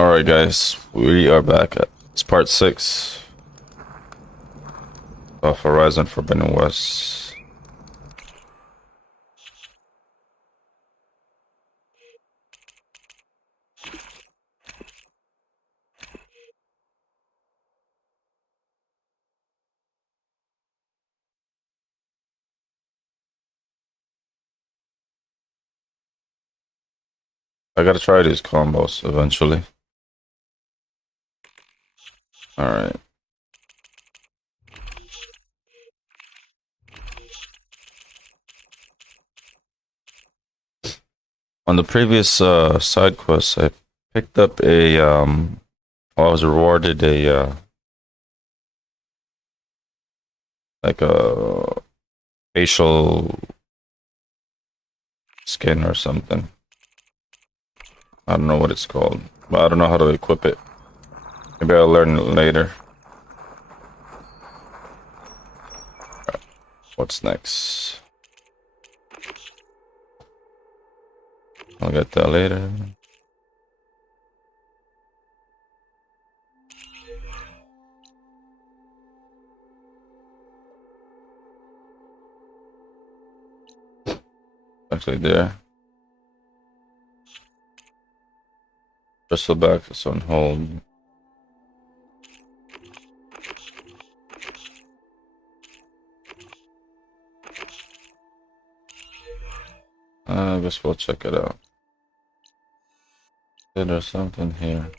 Alright guys, we are back. It's part 6 of Horizon Forbidden West. I gotta try these combos eventually. Alright. On the previous side quest, I picked up a well, I was rewarded a like a facial skin or something. I don't know what it's called, but I don't know how to equip it. Maybe I'll learn it later. Right. What's next? I'll get that later. Actually there. Crystal back is on hold. I guess we'll check it out. There's something here.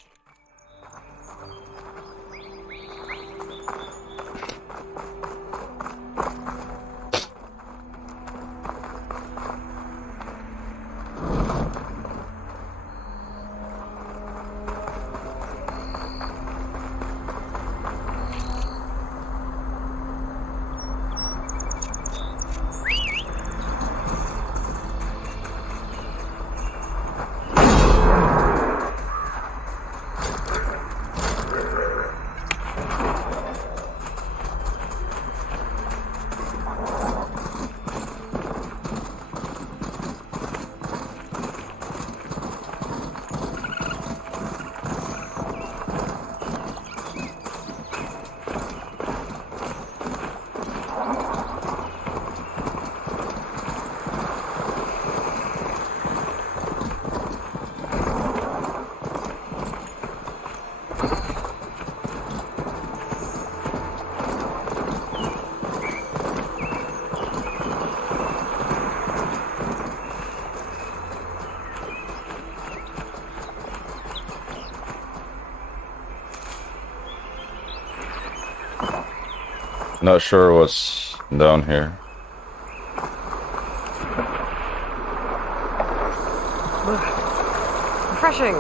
Not sure what's down here. Refreshing.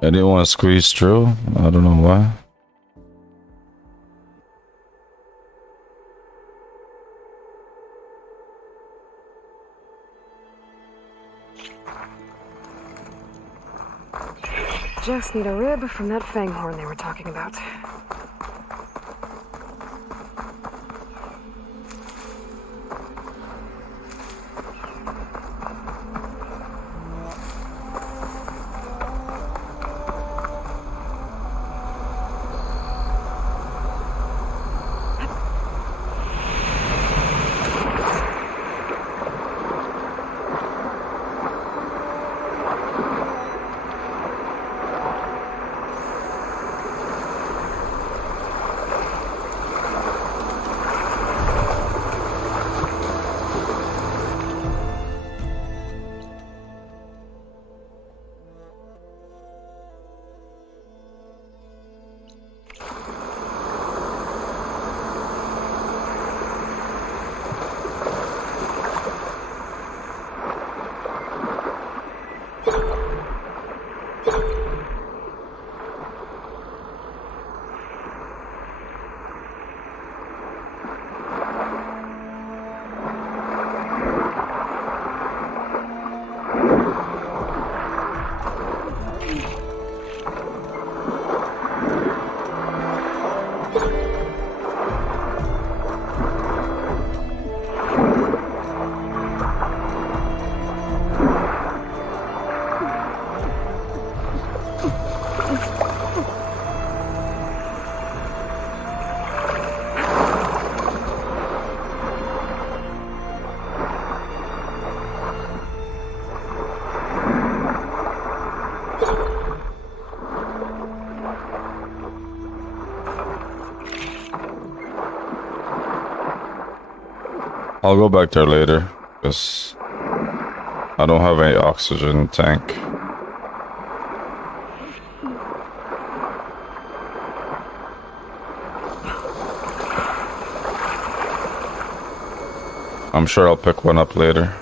I didn't want to squeeze through. I don't know why. Just need a rib from that fang horn they were talking about. I'll go back there later, because I don't have any oxygen tank. I'm sure I'll pick one up later.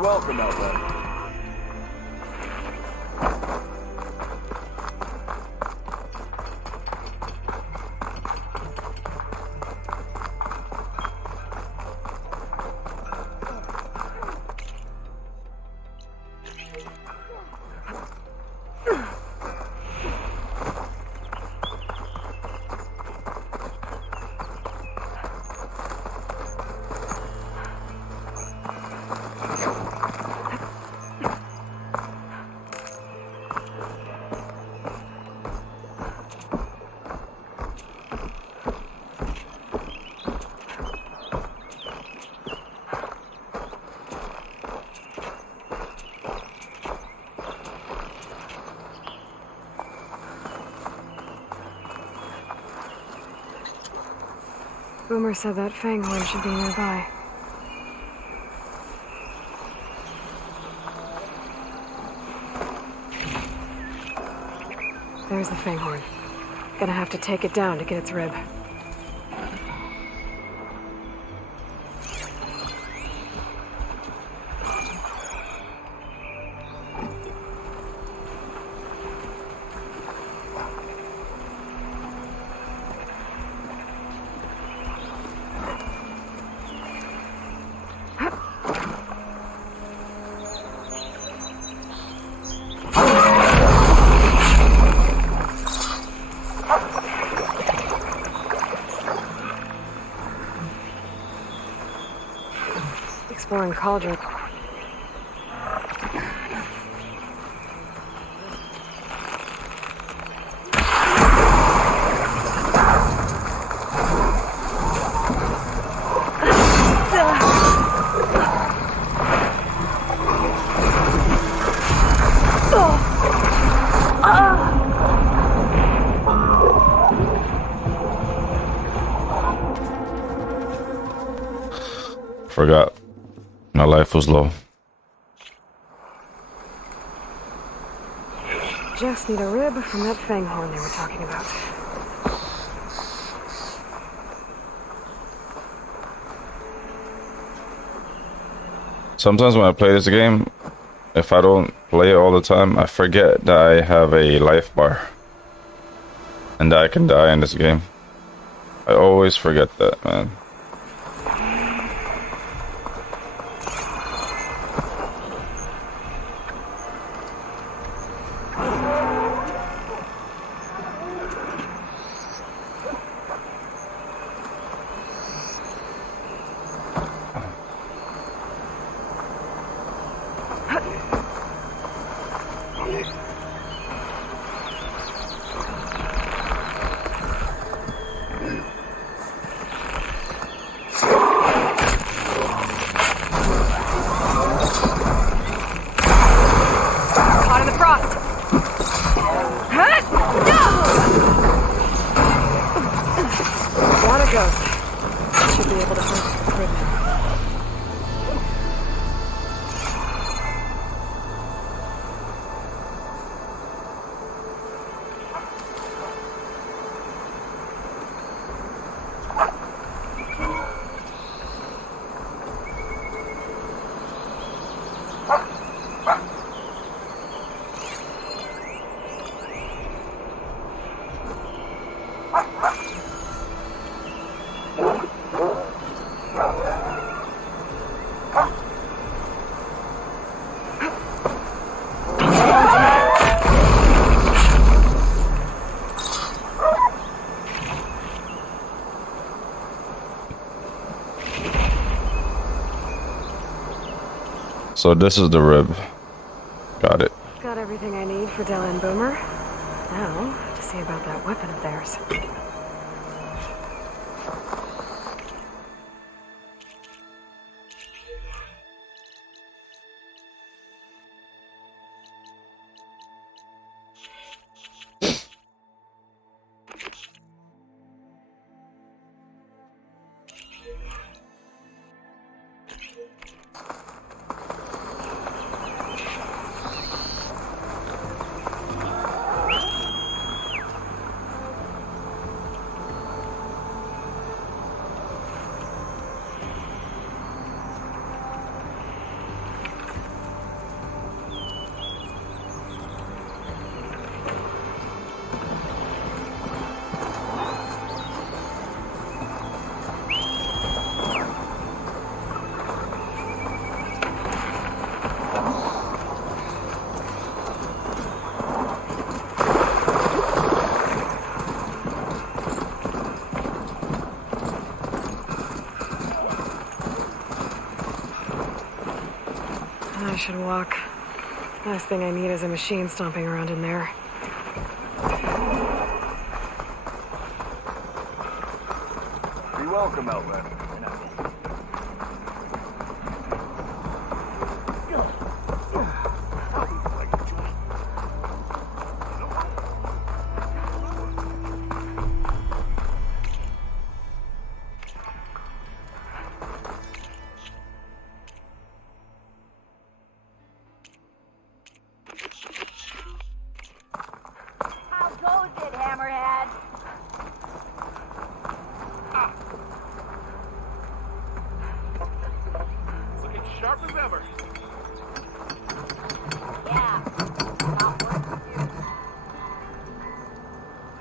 Welcome out there. Boomer said that fanghorn should be nearby. There's the fanghorn. Gonna have to take it down to get its rib. Exploring cauldron. Forgot. My life was low. Just need a rib from that fanghorn they were talking about. Sometimes when I play this game, if I don't play it all the time, I forget that I have a life bar. And that I can die in this game. I always forget that, man. So this is the rib. Got it. Got everything I need for Della and Boomer. Now, to see about that weapon of theirs. I should walk. Last thing I need is a machine stomping around in there. Be welcome, Outlet.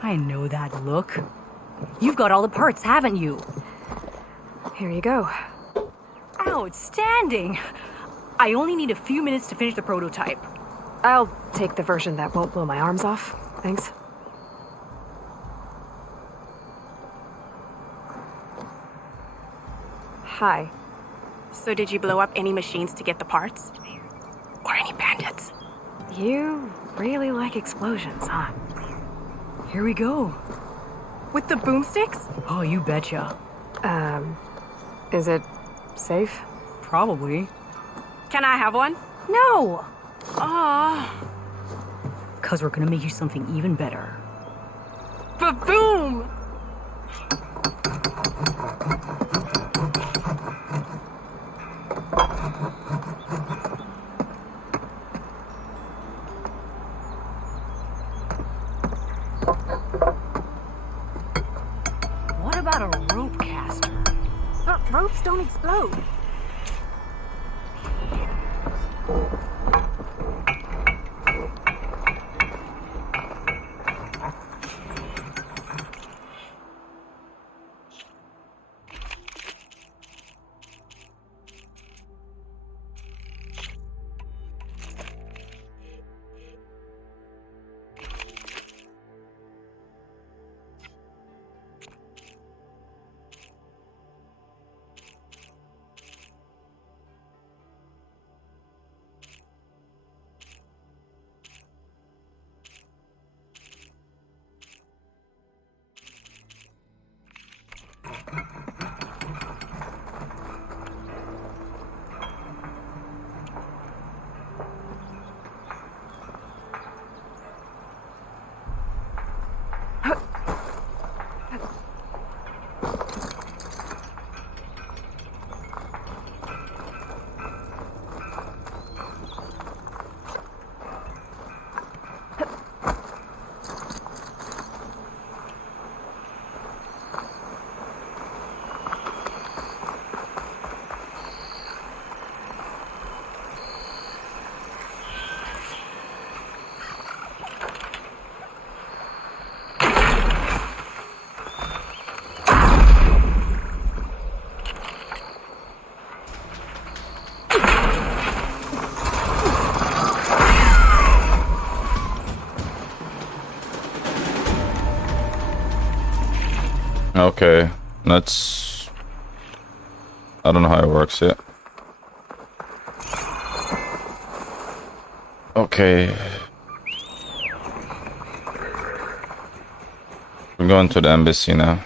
I know that look. You've got all the parts, haven't you? Here you go. Outstanding! I only need a few minutes to finish the prototype. I'll take the version that won't blow my arms off. Thanks. Hi. So did you blow up any machines to get the parts? Or any bandits? You really like explosions, huh? Here we go. With the boomsticks? Oh, you betcha. Is it safe? Probably. Can I have one? No! Ah. 'Cause we're gonna make you something even better. Ba-boom! What about a rope caster? But ropes don't explode. Okay, that's... I don't know how it works yet. Okay. We're going to the embassy now.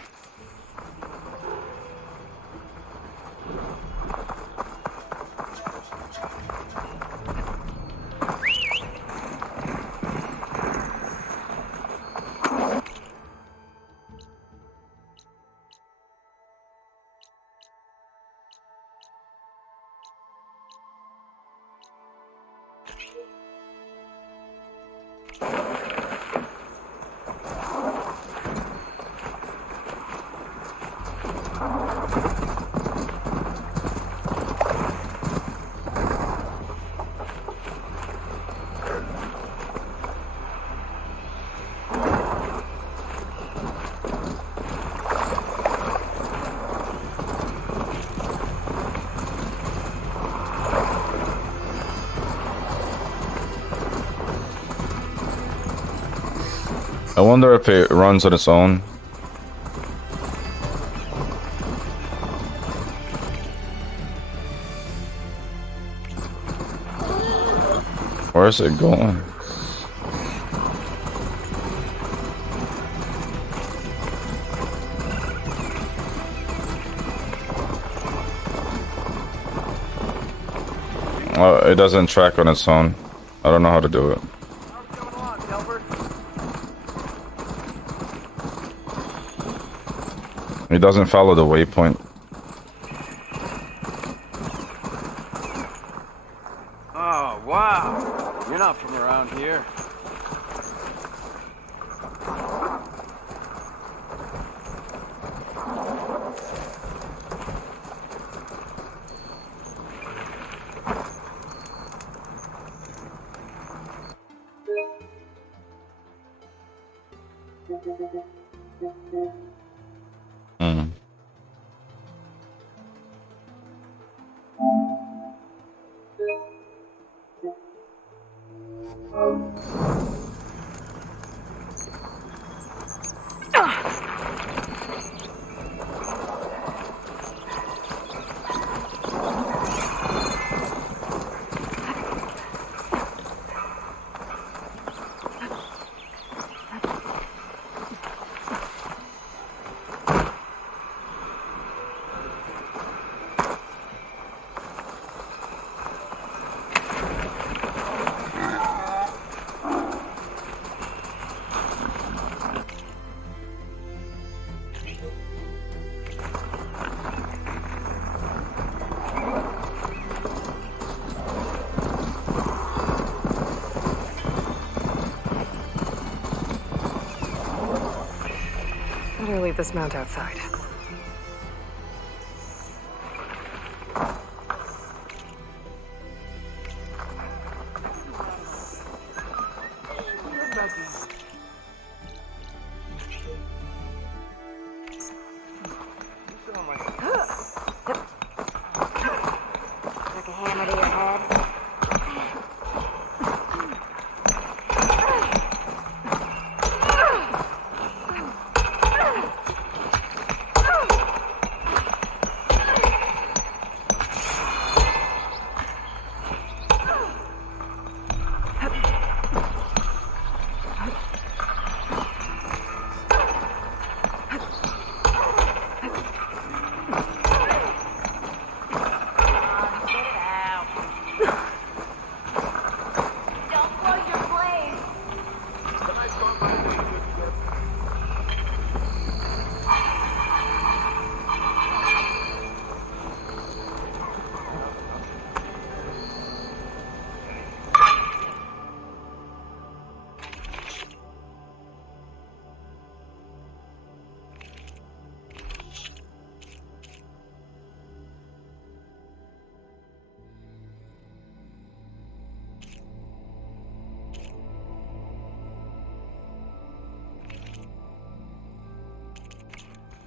I wonder if it runs on its own. Where is it going? Oh, it doesn't track on its own. I don't know how to do it. How's it going along, Delbert? It doesn't follow the waypoint. Oh, wow. You're not from around here. Hmm. Better leave this mount outside. Like a hammer to your head.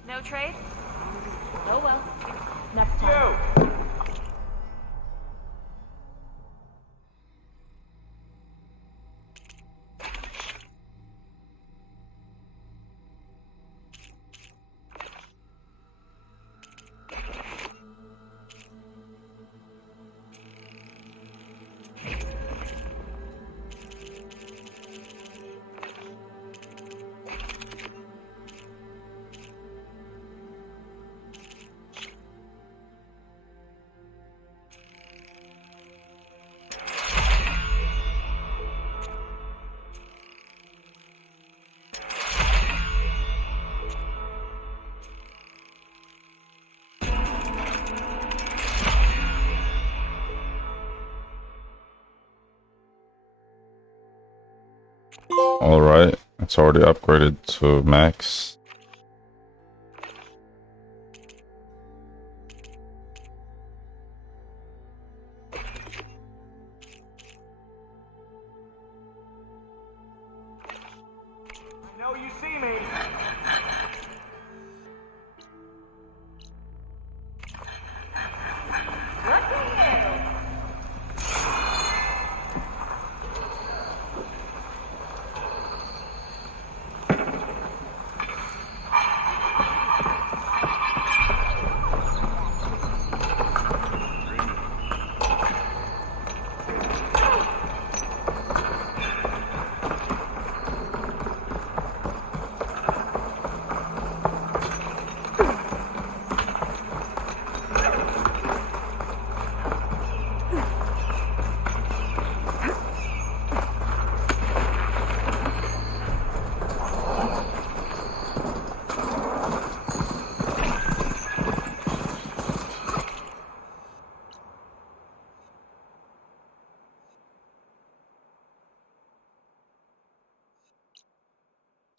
No trade? Oh well. Next time. Alright, it's already upgraded to max. I know you see me.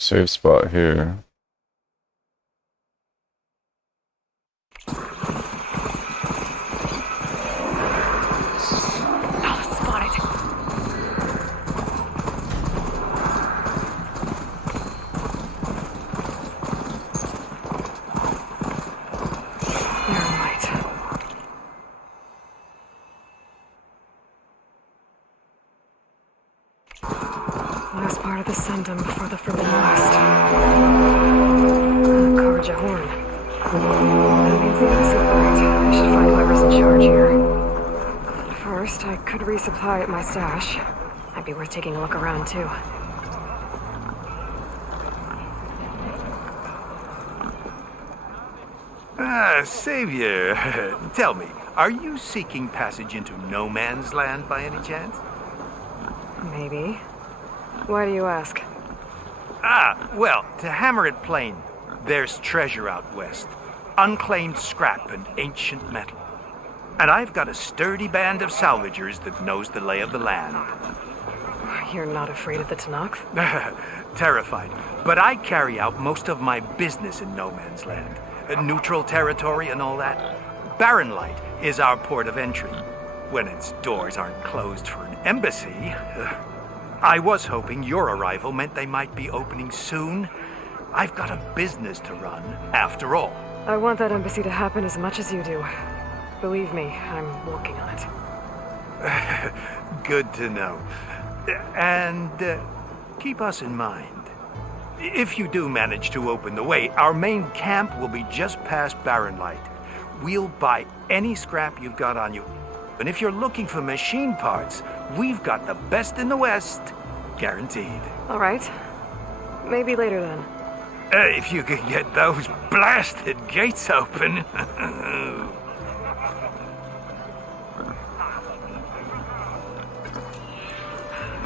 Save spot here. Oh, spotted. You're right. Last part of the Sundom before the Forbidden West. Carja Horn. That means the exit point. I should find whoever's in charge here. First, I could resupply at my stash. Might be worth taking a look around, too. Savior, tell me, are you seeking passage into no man's land by any chance? Maybe. Why do you ask? Well, to hammer it plain, there's treasure out west. Unclaimed scrap and ancient metal. And I've got a sturdy band of salvagers that knows the lay of the land. You're not afraid of the Tanakh? Terrified. But I carry out most of my business in no man's land. Neutral territory and all that. Barren Light is our port of entry. When its doors aren't closed for an embassy. I was hoping your arrival meant they might be opening soon. I've got a business to run, after all. I want that embassy to happen as much as you do. Believe me, I'm working on it. Good to know. And keep us in mind. If you do manage to open the way, our main camp will be just past Barren Light. We'll buy any scrap you've got on you. And if you're looking for machine parts, we've got the best in the West, guaranteed. All right. Maybe later then. If you could get those blasted gates open.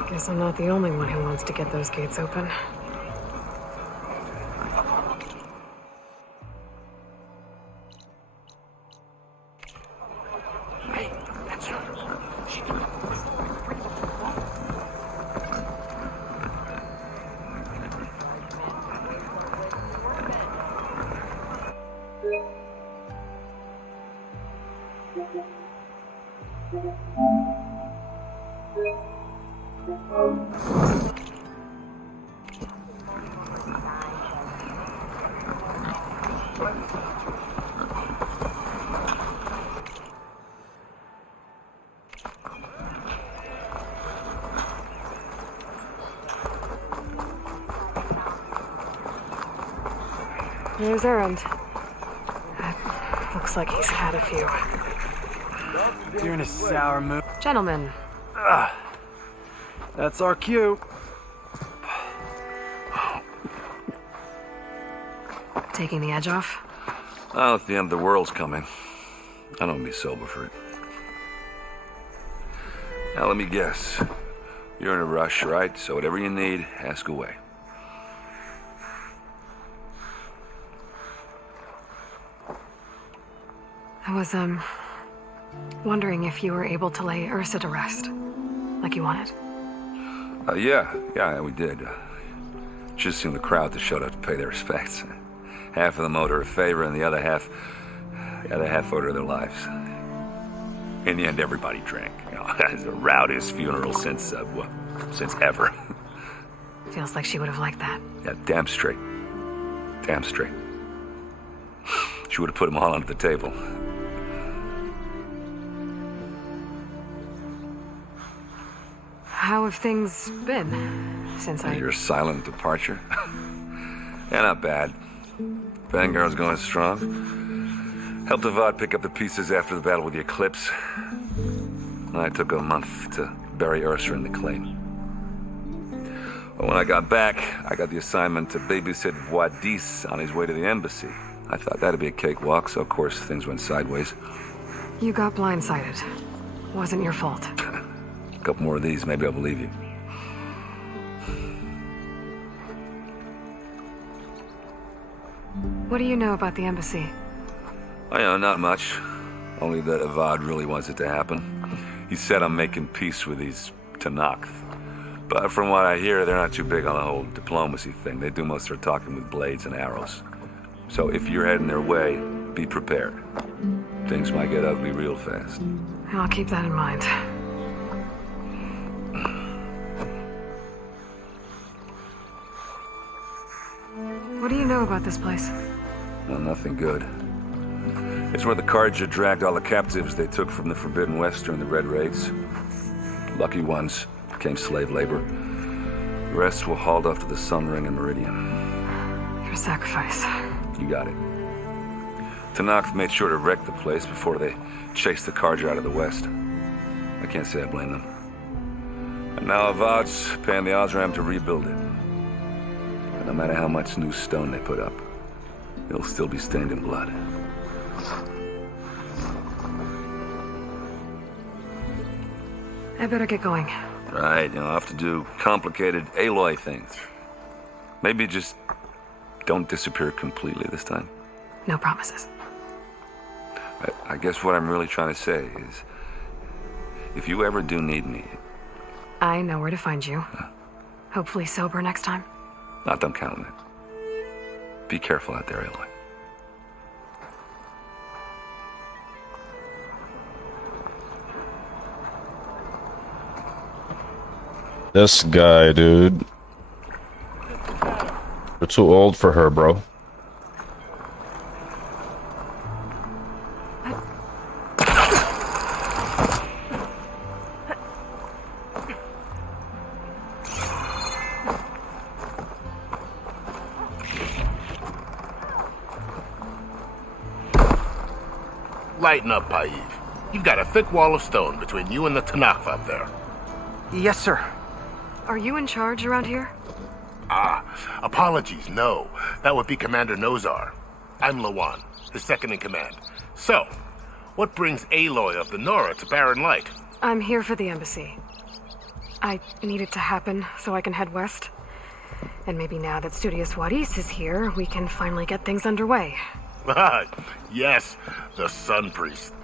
Guess I'm not the only one who wants to get those gates open. There's Errand. Looks like he's had a few. You're in a sour mood. Gentlemen, That's our cue. taking the edge off? Well, if the end of the world's coming, I don't be sober for it. Now, let me guess. You're in a rush, right? So whatever you need, ask away. I was, wondering if you were able to lay Ursa to rest, like you wanted. Yeah, we did. Just seen the crowd that showed up to pay their respects. Half of them owed her a favor, and the other half owed her their lives. In the end, everybody drank. You know, it's the rowdiest funeral since ever. Feels like she would have liked that. Yeah, damn straight. Damn straight. She would have put them all under the table. How have things been since I... Your silent departure? Yeah, not bad. Vanguard's going strong. Helped Avad pick up the pieces after the battle with the Eclipse. I took a month to bury Ursa in the claim. But when I got back, I got the assignment to babysit Wadis on his way to the embassy. I thought that'd be a cakewalk, so of course things went sideways. You got blindsided. Wasn't your fault. A couple more of these, maybe I'll believe you. What do you know about the embassy? I know, not much. Only that Avad really wants it to happen. He said I'm making peace with these Tanakh. But from what I hear, they're not too big on the whole diplomacy thing. They do most of their talking with blades and arrows. So if you're heading their way, be prepared. Things might get ugly real fast. I'll keep that in mind. What do you know about this place? Well, nothing good. It's where the Carja dragged all the captives they took from the Forbidden West during the Red Raids. The lucky ones became slave labor. The rest were hauled off to the Sun Ring and Meridian. Your sacrifice. You got it. Tanakh made sure to wreck the place before they chased the Carja out of the West. I can't say I blame them. And now Avad's paying the Osram to rebuild it. And no matter how much new stone they put up, it'll still be stained in blood. I better get going. Right, I'll have to do complicated Aloy things. Maybe just don't disappear completely this time. No promises. I guess what I'm really trying to say is, if you ever do need me... I know where to find you. Hopefully sober next time. Don't count on it. Be careful out there, Aloy. This guy, dude. You're too old for her, bro. Lighten up, Paiv. You've got a thick wall of stone between you and the Tanakh up there. Yes, sir. Are you in charge around here? Apologies, no. That would be Commander Nozar. I'm Lawan, his second in command. So, what brings Aloy of the Nora to Barren Light? I'm here for the embassy. I need it to happen so I can head west. And maybe now that Studious Wadis is here, we can finally get things underway. Yes, the Sun Priest.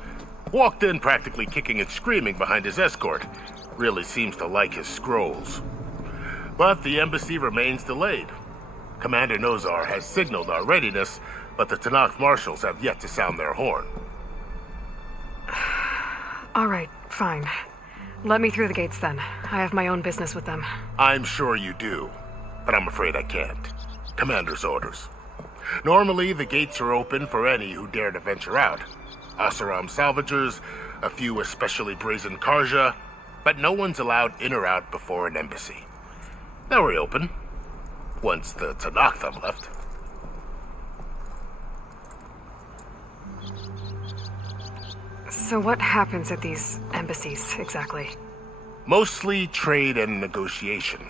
Walked in practically kicking and screaming behind his escort. Really seems to like his scrolls. But the embassy remains delayed. Commander Nozar has signaled our readiness, but the Tanakh marshals have yet to sound their horn. All right, fine. Let me through the gates then. I have my own business with them. I'm sure you do, but I'm afraid I can't. Commander's orders. Normally, the gates are open for any who dare to venture out. Oseram salvagers, a few especially brazen Carja, but no one's allowed in or out before an embassy. They'll reopen, once the Tanakh have left. So what happens at these embassies, exactly? Mostly trade and negotiation.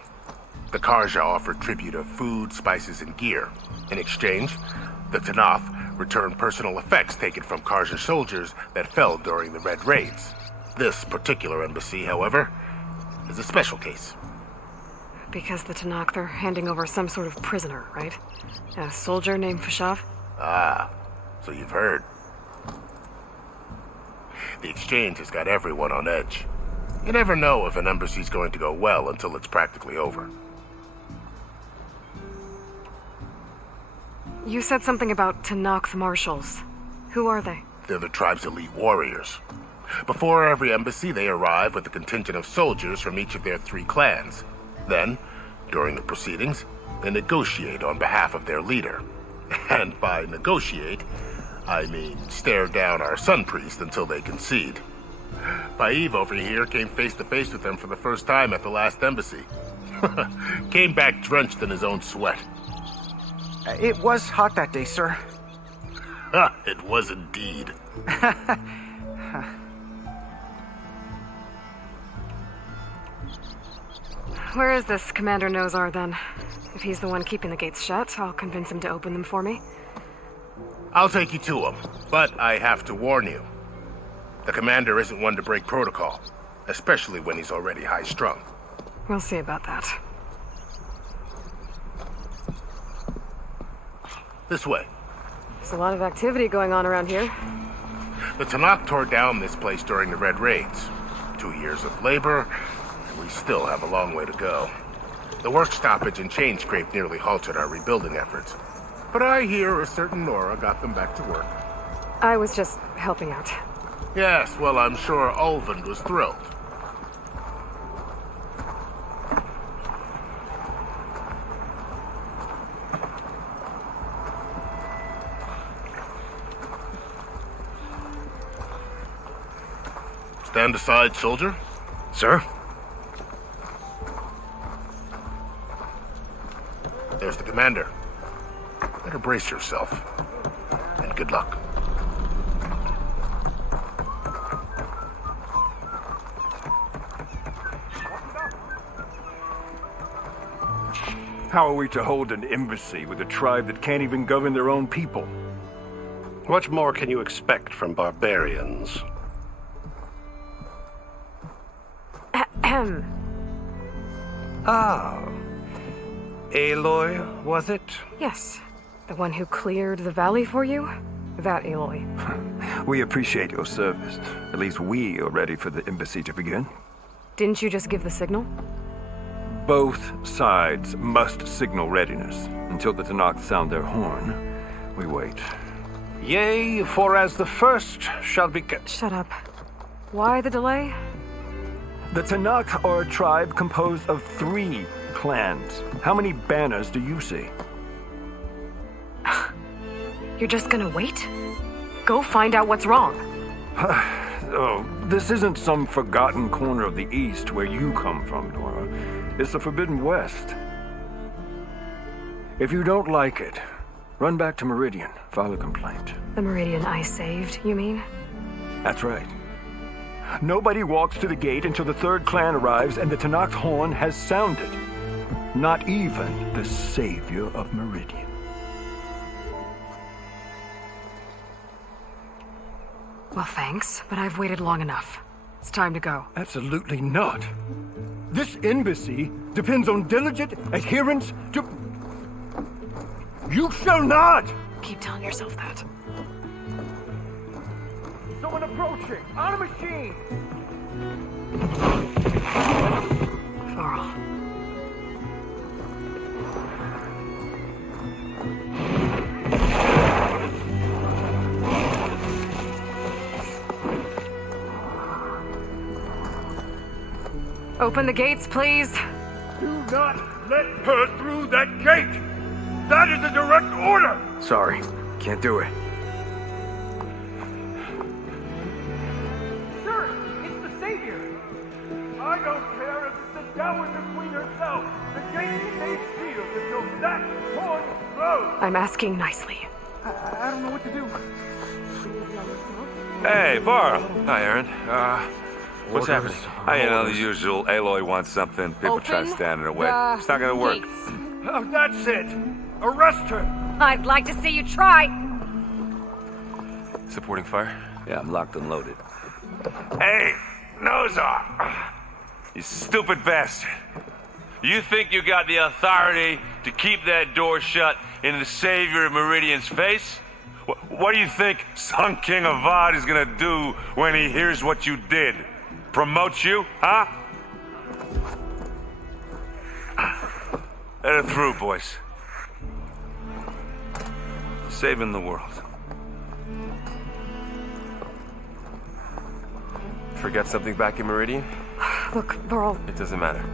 The Carja offer tribute of food, spices, and gear. In exchange, the Tanakh return personal effects taken from Carja soldiers that fell during the Red Raids. This particular embassy, however, is a special case. Because the Tanakh, they're handing over some sort of prisoner, right? A soldier named Fashav? So you've heard. The exchange has got everyone on edge. You never know if an embassy's going to go well until it's practically over. You said something about Tanakh Marshals. Who are they? They're the tribe's elite warriors. Before every embassy, they arrive with a contingent of soldiers from each of their 3 clans. Then, during the proceedings, they negotiate on behalf of their leader. And by negotiate, I mean stare down our sun priest until they concede. Paiv over here came face to face with them for the first time at the last embassy. Came back drenched in his own sweat. It was hot that day, sir. It was indeed. Where is this Commander Nozar, then? If he's the one keeping the gates shut, I'll convince him to open them for me. I'll take you to him, but I have to warn you. The commander isn't one to break protocol, especially when he's already high-strung. We'll see about that. This way. There's a lot of activity going on around here. The Tanakh tore down this place during the Red Raids. 2 years of labor, and we still have a long way to go. The work stoppage and chain scrape nearly halted our rebuilding efforts. But I hear a certain Nora got them back to work. I was just helping out. Yes, well, I'm sure Ulvund was thrilled. Stand aside, soldier. Sir? There's the commander. Better brace yourself. And good luck. How are we to hold an embassy with a tribe that can't even govern their own people? What more can you expect from barbarians? Ahem. Ah. Aloy, was it? Yes. The one who cleared the valley for you? That Aloy. We appreciate your service. At least we are ready for the embassy to begin. Didn't you just give the signal? Both sides must signal readiness. Until the Tanakh sound their horn, we wait. Yea, for as the first shall be... Shut up. Why the delay? The Tanakh are a tribe composed of 3 clans. How many banners do you see? You're just gonna wait? Go find out what's wrong. Oh, this isn't some forgotten corner of the East where you come from, Nora. It's the Forbidden West. If you don't like it, run back to Meridian, file a complaint. The Meridian I saved, you mean? That's right. Nobody walks to the gate until the 3rd clan arrives and the Tanakh's horn has sounded. Not even the savior of Meridian. Well, thanks, but I've waited long enough. It's time to go. Absolutely not. This embassy depends on diligent adherence to... You shall not! Keep telling yourself that. Someone approaching! On a machine! Varl. Open the gates, please. Do not let her through that gate! That is a direct order! Sorry, can't do it. Sir, it's the Savior! I don't care if it's the Dowager Queen herself! The gate stays sealed until that horn blows! I'm asking nicely. I don't know what to do. Hey, Varl. Hi, Aaron. What's happening? You know, the usual. Aloy wants something. People try to stand in her way. It's not gonna work. Oh, that's it! Arrest her! I'd like to see you try. Supporting fire? Yeah, I'm locked and loaded. Hey, Nozar! You stupid bastard. You think you got the authority to keep that door shut in the savior of Meridian's face? What do you think Sun King Avad is gonna do when he hears what you did? Promote you, huh? Let it through, boys. Saving the world. Forget something back in Meridian? Look, Varl. It doesn't matter.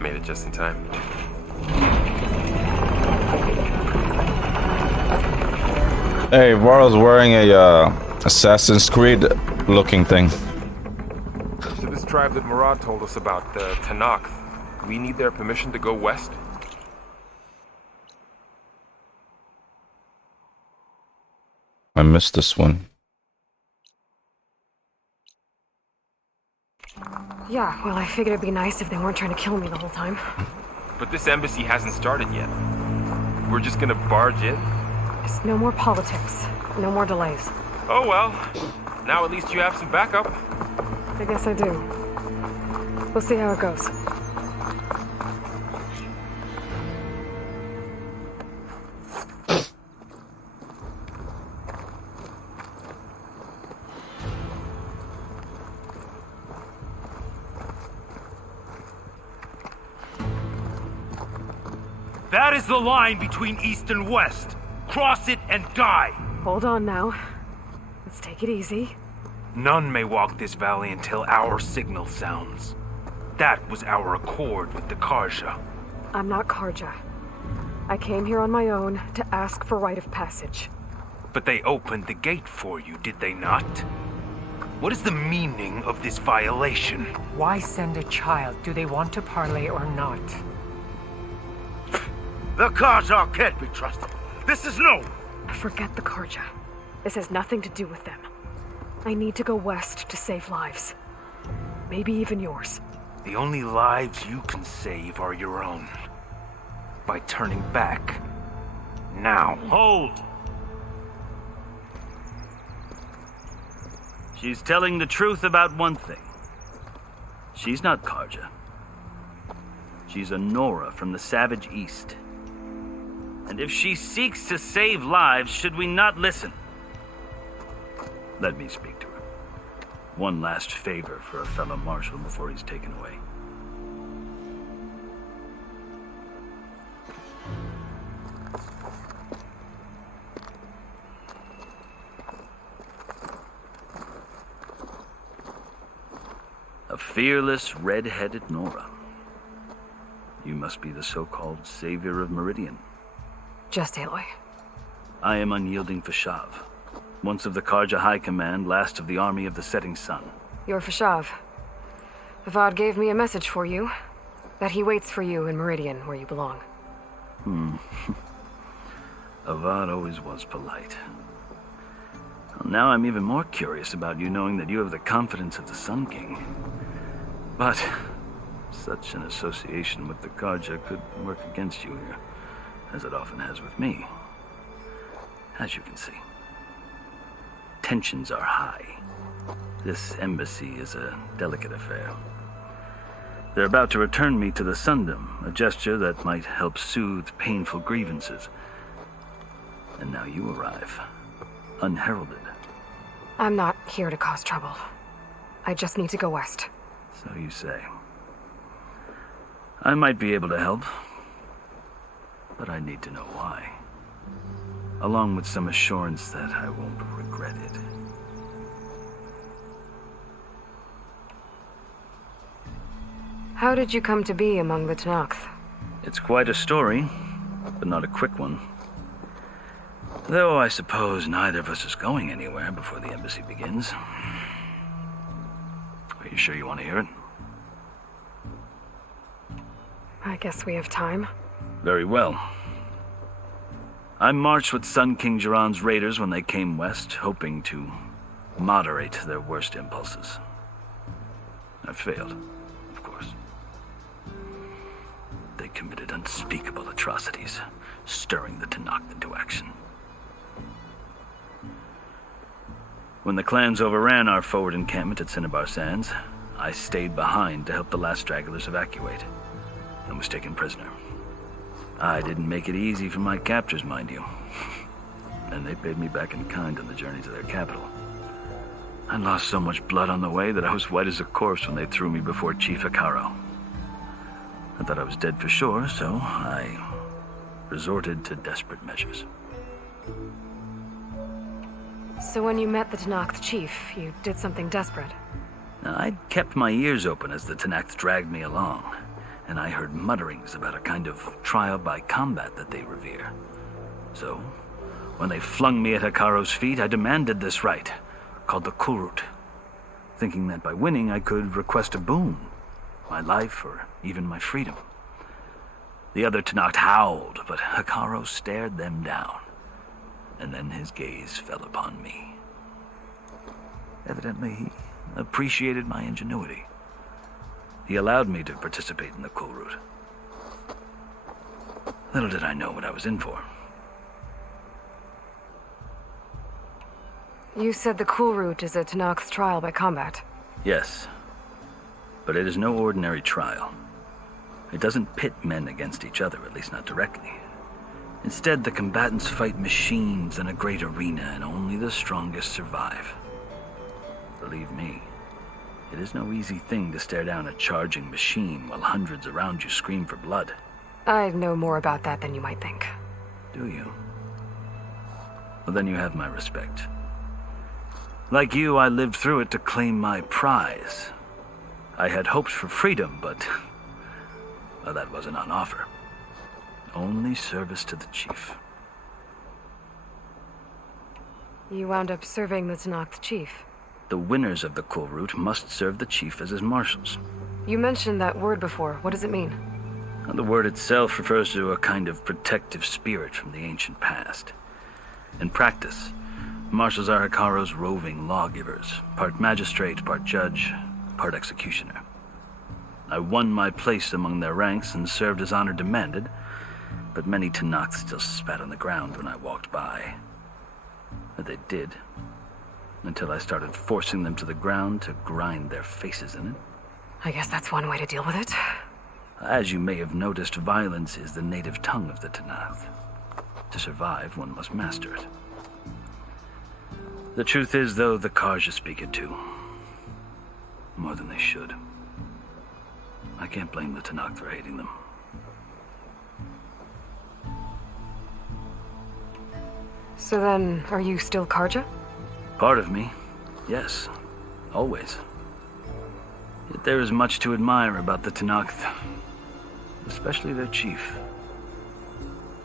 Made it just in time. Hey, Varl's wearing a Assassin's Creed looking thing. To this tribe that Murad told us about, the Tanakh, we need their permission to go west? I missed this one. Yeah, well, I figured it'd be nice if they weren't trying to kill me the whole time. But this embassy hasn't started yet. We're just gonna barge in? Just no more politics. No more delays. Oh well. Now at least you have some backup. I guess I do. We'll see how it goes. That is the line between East and West. Cross it and die. Hold on now. Let's take it easy. None may walk this valley until our signal sounds. That was our accord with the Karja. I'm not Karja. I came here on my own to ask for rite of passage. But they opened the gate for you, did they not? What is the meaning of this violation? Why send a child? Do they want to parley or not? The Karja can't be trusted. This is no... Forget the Karja. This has nothing to do with them. I need to go west to save lives. Maybe even yours. The only lives you can save are your own. By turning back. Now. Hold! She's telling the truth about one thing. She's not Karja. She's a Nora from the Savage East. And if she seeks to save lives, should we not listen? Let me speak to her. One last favor for a fellow marshal before he's taken away. A fearless, red-headed Nora. You must be the so-called savior of Meridian. Just Aloy. I am unyielding Fashav. Once of the Karja High Command, last of the army of the Setting Sun. You're Fashav. Avad gave me a message for you. That he waits for you in Meridian, where you belong. Avad always was polite. Well, now I'm even more curious about you knowing that you have the confidence of the Sun King. But such an association with the Karja could work against you here, as it often has with me. As you can see, tensions are high. This embassy is a delicate affair. They're about to return me to the Sundom, a gesture that might help soothe painful grievances. And now you arrive, unheralded. I'm not here to cause trouble. I just need to go west. So you say. I might be able to help, but I need to know why. Along with some assurance that I won't regret it. How did you come to be among the Tanakh? It's quite a story, but not a quick one. Though I suppose neither of us is going anywhere before the embassy begins. Are you sure you want to hear it? I guess we have time. Very well. I marched with Sun King Jiran's raiders when they came west, hoping to moderate their worst impulses. I failed, of course. They committed unspeakable atrocities, stirring the Tanakh into action. When the clans overran our forward encampment at Cinnabar Sands, I stayed behind to help the last stragglers evacuate, and was taken prisoner. I didn't make it easy for my captors, mind you. And they paid me back in kind on the journey to their capital. I lost so much blood on the way that I was white as a corpse when they threw me before Chief Hikaru. I thought I was dead for sure, so I resorted to desperate measures. So when you met the Tenakth chief, you did something desperate? Now, I'd kept my ears open as the Tenakth dragged me along, and I heard mutterings about a kind of trial by combat that they revere. So, when they flung me at Hikaru's feet, I demanded this right, called the Kulrut, thinking that by winning I could request a boon, my life or even my freedom. The other Tenakth howled, but Hikaru stared them down, and then his gaze fell upon me. Evidently, he appreciated my ingenuity. He allowed me to participate in the Kulrut. Little did I know what I was in for. You said the Kulrut is a Tenakth's trial by combat. Yes, but it is no ordinary trial. It doesn't pit men against each other, at least not directly. Instead, the combatants fight machines in a great arena, and only the strongest survive. Believe me, it is no easy thing to stare down a charging machine while hundreds around you scream for blood. I know more about that than you might think. Do you? Well, then you have my respect. Like you, I lived through it to claim my prize. I had hoped for freedom, but well, that wasn't on offer. Only service to the chief. You wound up serving the Tenakth chief. The winners of the Kulrut must serve the chief as his marshals. You mentioned that word before. What does it mean? The word itself refers to a kind of protective spirit from the ancient past. In practice, marshals are Hikaru's roving lawgivers, part magistrate, part judge, part executioner. I won my place among their ranks and served as honor demanded, but many Tenakth still spat on the ground when I walked by. But they did, until I started forcing them to the ground to grind their faces in it. I guess that's one way to deal with it. As you may have noticed, violence is the native tongue of the Tenakth. To survive, one must master it. The truth is, though, the Karja speak it too. More than they should. I can't blame the Tenakth for hating them. So then, are you still Karja? Part of me, yes. Always. Yet there is much to admire about the Tenakth. Especially their chief.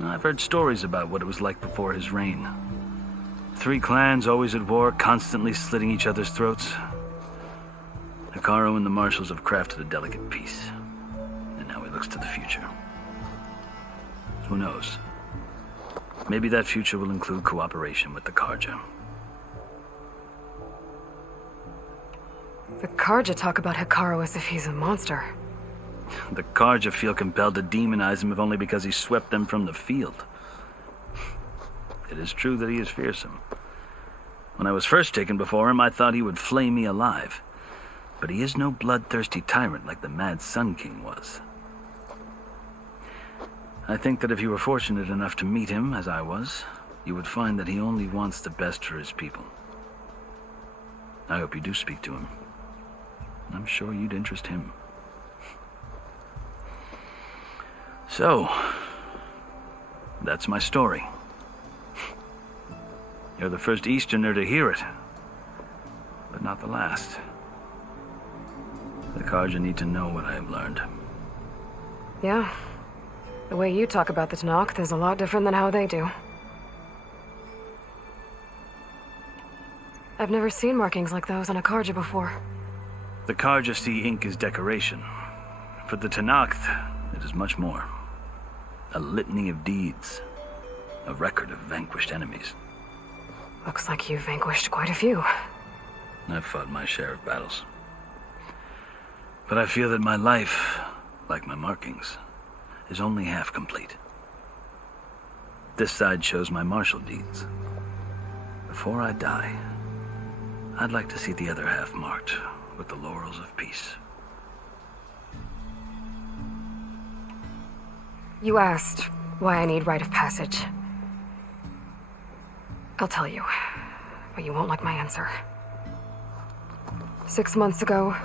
I've heard stories about what it was like before his reign. 3 clans always at war, constantly slitting each other's throats. Hikaru and the marshals have crafted a delicate peace. And now he looks to the future. Who knows? Maybe that future will include cooperation with the Karja. The Karja talk about Hikaru as if he's a monster. The Karja feel compelled to demonize him if only because he swept them from the field. It is true that he is fearsome. When I was first taken before him, I thought he would flay me alive. But he is no bloodthirsty tyrant like the Mad Sun King was. I think that if you were fortunate enough to meet him, as I was, you would find that he only wants the best for his people. I hope you do speak to him. I'm sure you'd interest him. So, that's my story. You're the first Easterner to hear it, but not the last. The Karja need to know what I have learned. Yeah. The way you talk about the Tenakth is a lot different than how they do. I've never seen markings like those on a Karja before. The Karja see ink as decoration. For the Tenakth, it is much more. A litany of deeds. A record of vanquished enemies. Looks like you've vanquished quite a few. I've fought my share of battles. But I feel that my life, like my markings, is only half complete. This side shows my martial deeds. Before I die, I'd like to see the other half marked with the laurels of peace. You asked why I need rite of passage. I'll tell you, but you won't like my answer. 6 months ago,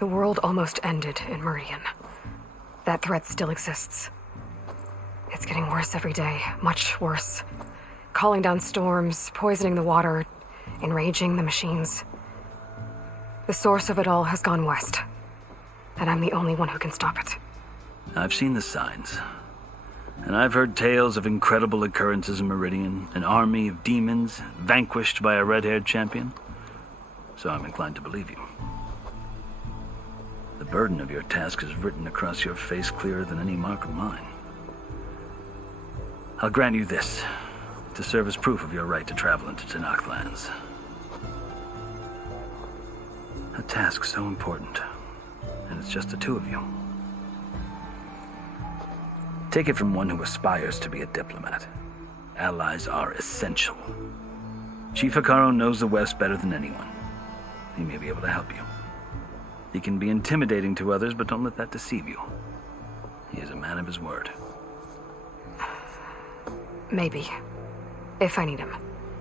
the world almost ended in Meridian. That threat still exists. It's getting worse every day, much worse. Calling down storms, poisoning the water, enraging the machines. The source of it all has gone west, and I'm the only one who can stop it. I've seen the signs. And I've heard tales of incredible occurrences in Meridian, an army of demons vanquished by a red-haired champion. So I'm inclined to believe you. The burden of your task is written across your face clearer than any mark of mine. I'll grant you this, to serve as proof of your right to travel into Tanakh lands. A task so important, and it's just the two of you. Take it from one who aspires to be a diplomat. Allies are essential. Chief Hikaru knows the West better than anyone. He may be able to help you. He can be intimidating to others, but don't let that deceive you. He is a man of his word. Maybe. If I need him.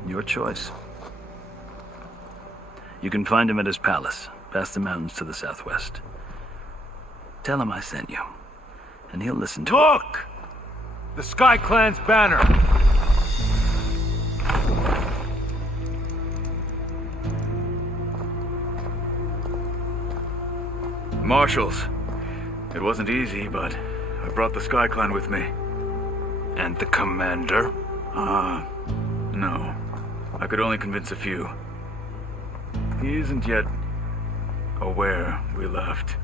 Your choice. You can find him at his palace, past the mountains to the southwest. Tell him I sent you. And he'll listen to Look! The Sky Clan's banner! Marshals. It wasn't easy, but I brought the Sky Clan with me. And the commander? No. I could only convince a few. He isn't yet aware we left.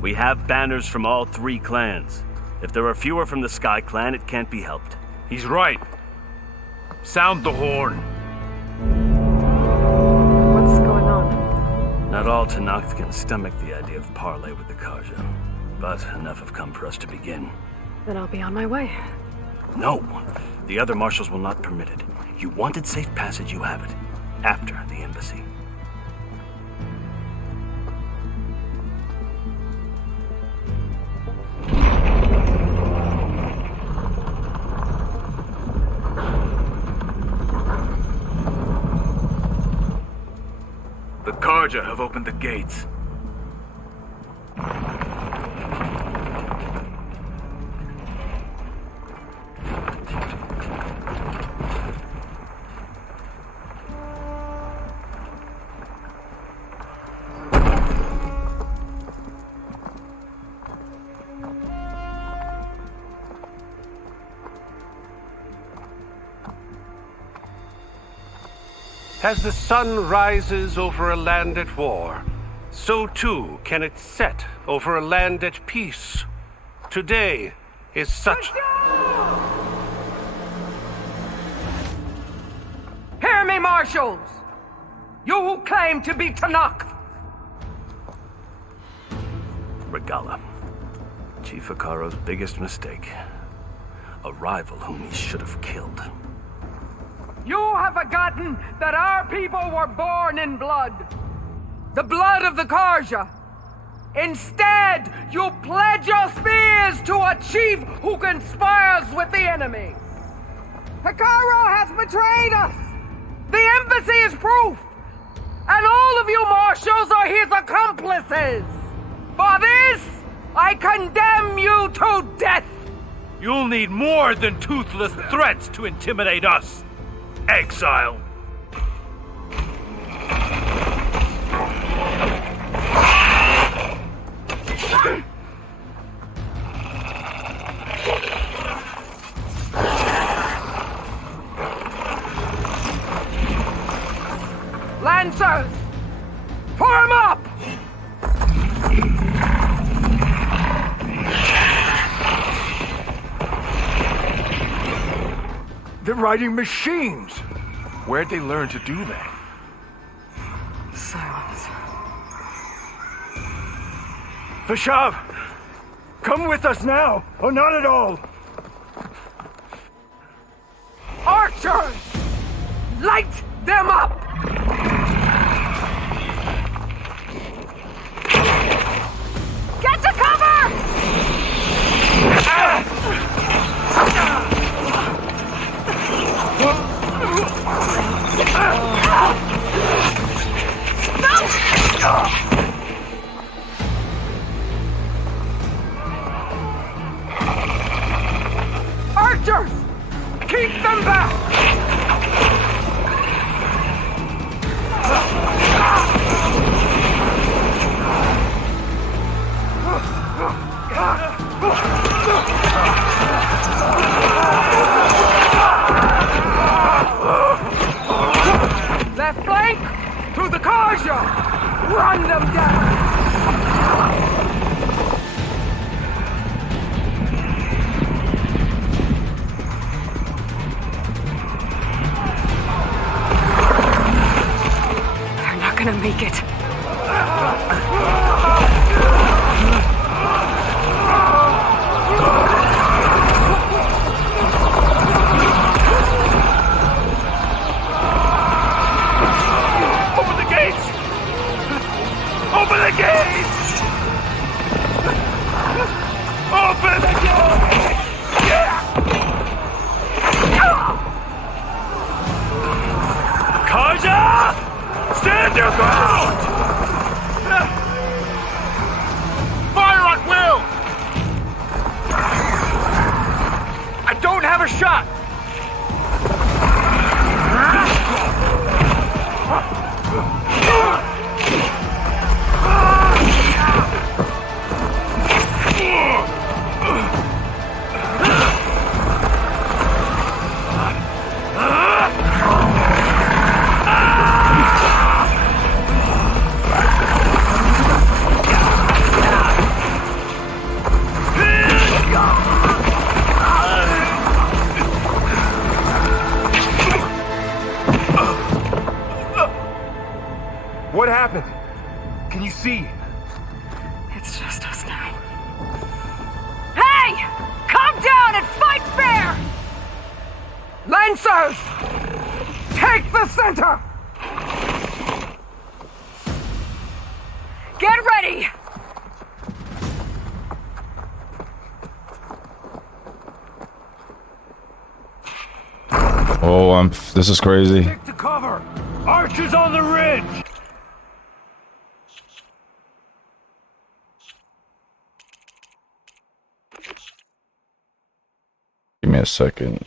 We have banners from all 3 clans. If there are fewer from the Sky Clan, it can't be helped. He's right. Sound the horn. What's going on? Not all Tanakh can stomach the idea of parley with the Karja, but enough have come for us to begin. Then I'll be on my way. No, the other marshals will not permit it. You wanted safe passage, you have it. After the embassy. The Karja have opened the gates. As the sun rises over a land at war, so too can it set over a land at peace. Today is such... Hear me, marshals! You who claim to be Tanakh! Regala. Chief Hikaru's biggest mistake. A rival whom he should have killed. You have forgotten that our people were born in blood. The blood of the Karja. Instead, you pledge your spears to a chief who conspires with the enemy. Hikaru has betrayed us. The embassy is proof. And all of you marshals are his accomplices. For this, I condemn you to death. You'll need more than toothless threats to intimidate us. Exile. Lancers! Form up! They're riding machines! Where'd they learn to do that? Silence. Vashav! Come with us now, or not at all! Archers! Light them up! Get to cover! Archers! Keep them back! Left flank! To the Karja! Run them down! They're not gonna make it. Open the gates! Open the gates! Open the gates! Karja! Stand your ground! Fire at will! I don't have a shot! What happened? Can you see? It's just us now. Hey! Come down and fight fair! Lancers! Take the center! Get ready! Oh, this is crazy. Stick to cover! Archers on the ridge! Give me a second.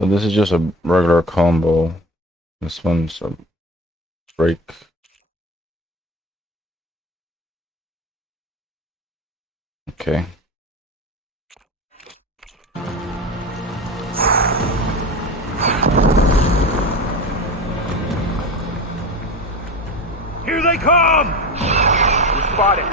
So this is just a regular combo. This one's a break. Okay. Here they come! We spotted.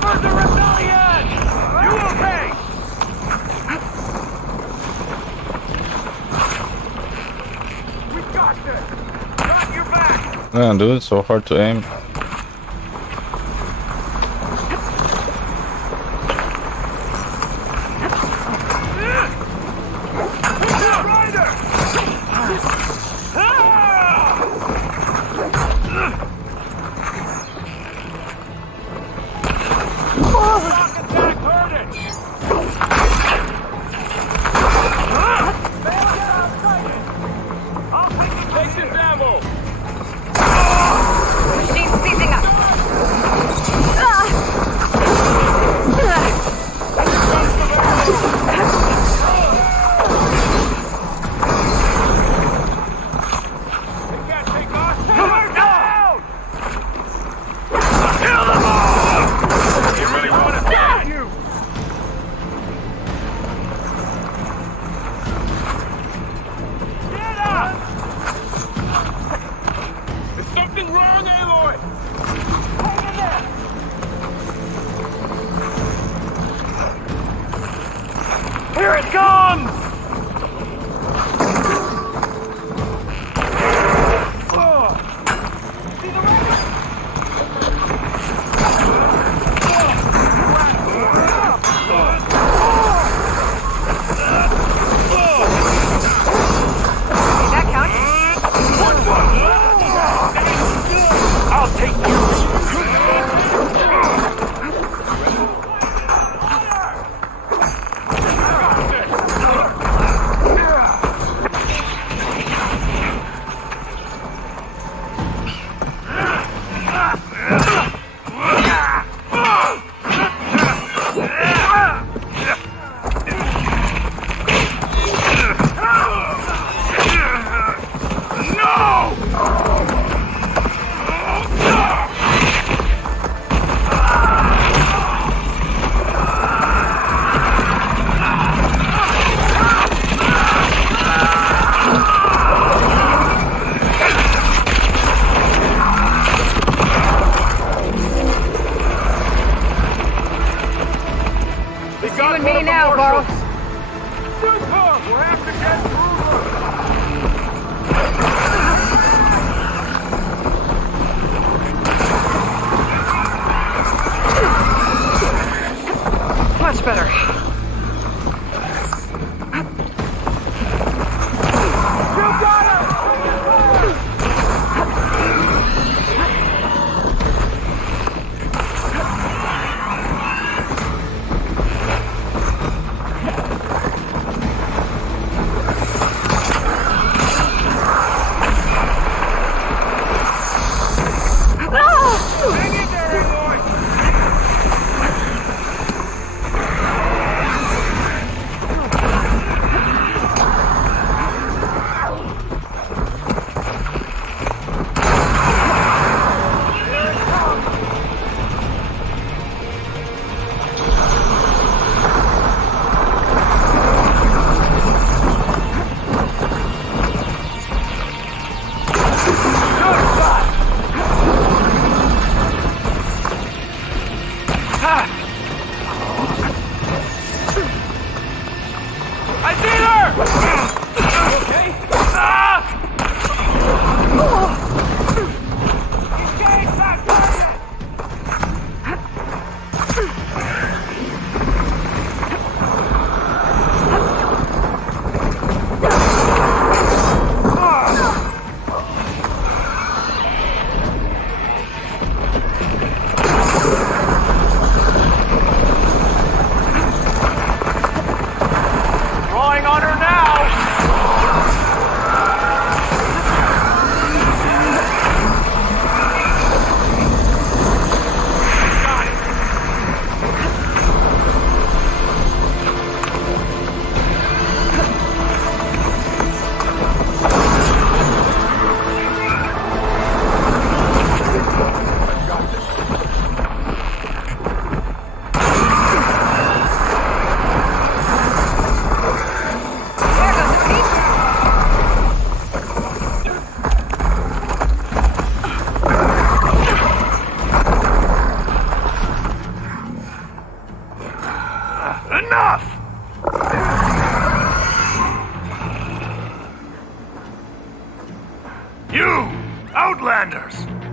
For the rebellion! You okay? We got this! Got your back! Man, dude, it's so hard to aim.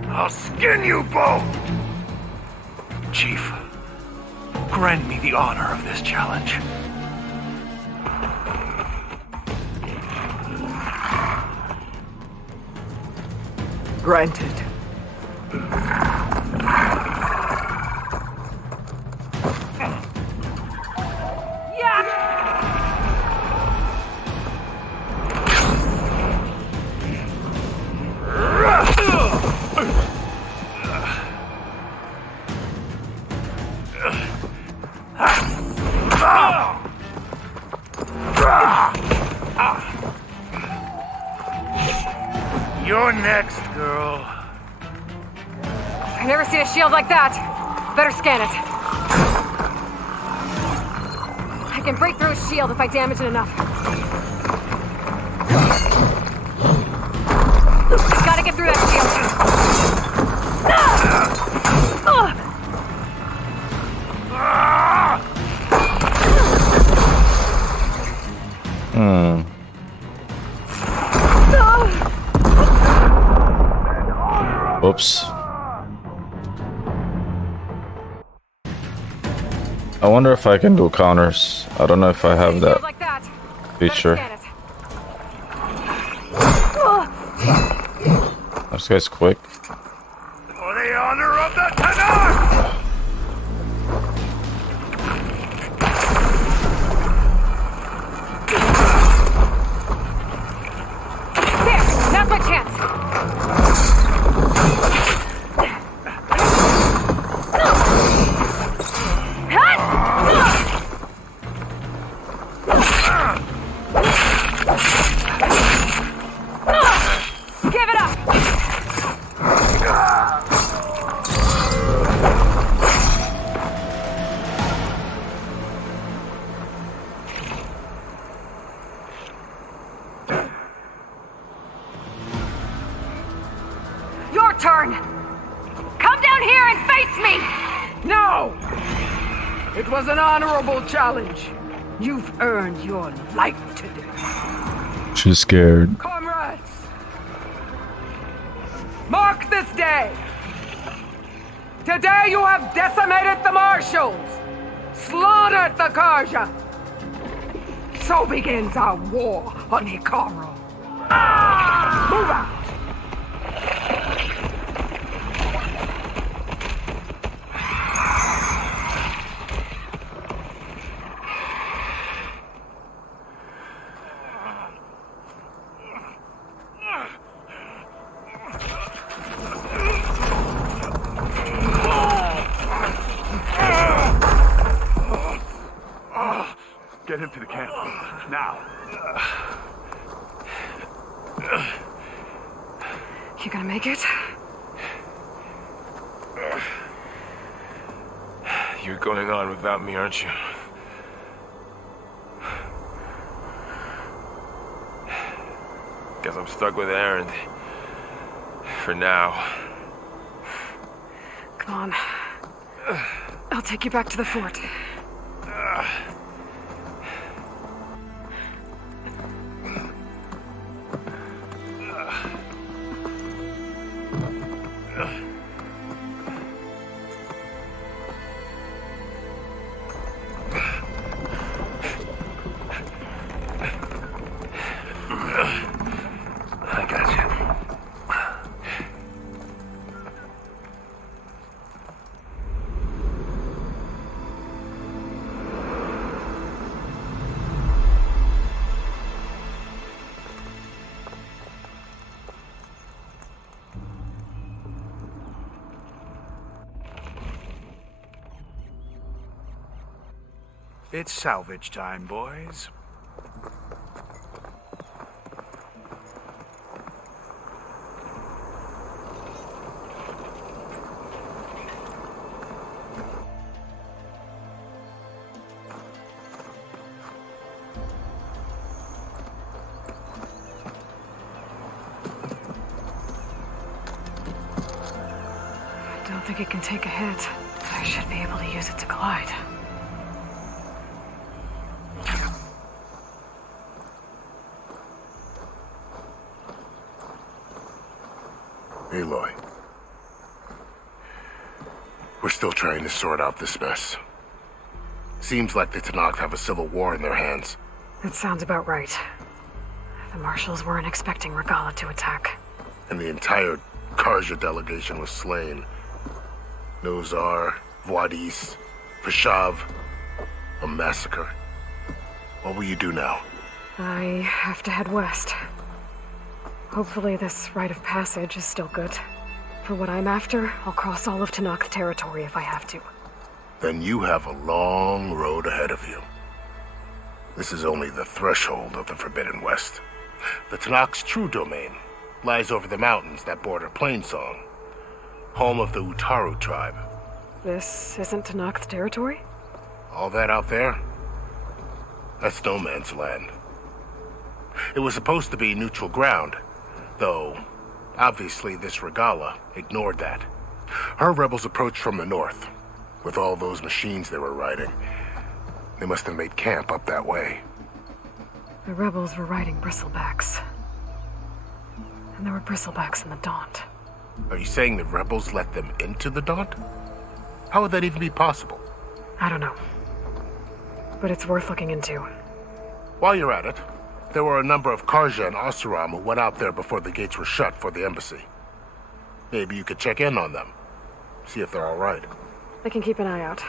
I'll skin you both! Chief, grant me the honor of this challenge. Granted. You're next, girl. I've never seen a shield like that. Better scan it. I can break through a shield if I damage it enough. Gotta get through that shield. Oops. I wonder if I can do counters. I don't know if I have that feature. This guy's quick. For the honor of the Tanakh! There! Now's my chance! Turn! Come down here and face me! No! It was an honorable challenge. You've earned your life today. She's scared. Comrades! Mark this day! Today you have decimated the Marshals! Slaughtered the Karja! So begins our war on Hikaru. Move out! Get him to the camp. Now. You gonna make it? You're going on without me, aren't you? Guess I'm stuck with Aaron. For now. Come on. I'll take you back to the fort. It's salvage time, boys. I don't think it can take a hit. I should be able to use it to glide. Aloy. We're still trying to sort out this mess. Seems like the Tenakth have a civil war in their hands. That sounds about right. The Marshals weren't expecting Regalla to attack. And the entire Karja delegation was slain. Nozar, Vwadis, Vashav. A massacre. What will you do now? I have to head west. Hopefully this rite of passage is still good. For what I'm after, I'll cross all of Tenakth territory if I have to. Then you have a long road ahead of you. This is only the threshold of the Forbidden West. The Tenakth's true domain lies over the mountains that border Plainsong, home of the Utaru tribe. This isn't Tenakth territory? All that out there? That's no man's land. It was supposed to be neutral ground, though obviously this Regalla ignored that. Her rebels approached from the north, with all those machines they were riding. They must have made camp up that way. The rebels were riding bristlebacks. And there were bristlebacks in the Daunt. Are you saying the rebels let them into the Daunt? How would that even be possible? I don't know. But it's worth looking into. While you're at it, there were a number of Karja and Oseram who went out there before the gates were shut for the embassy. Maybe you could check in on them. See if they're all right. I can keep an eye out.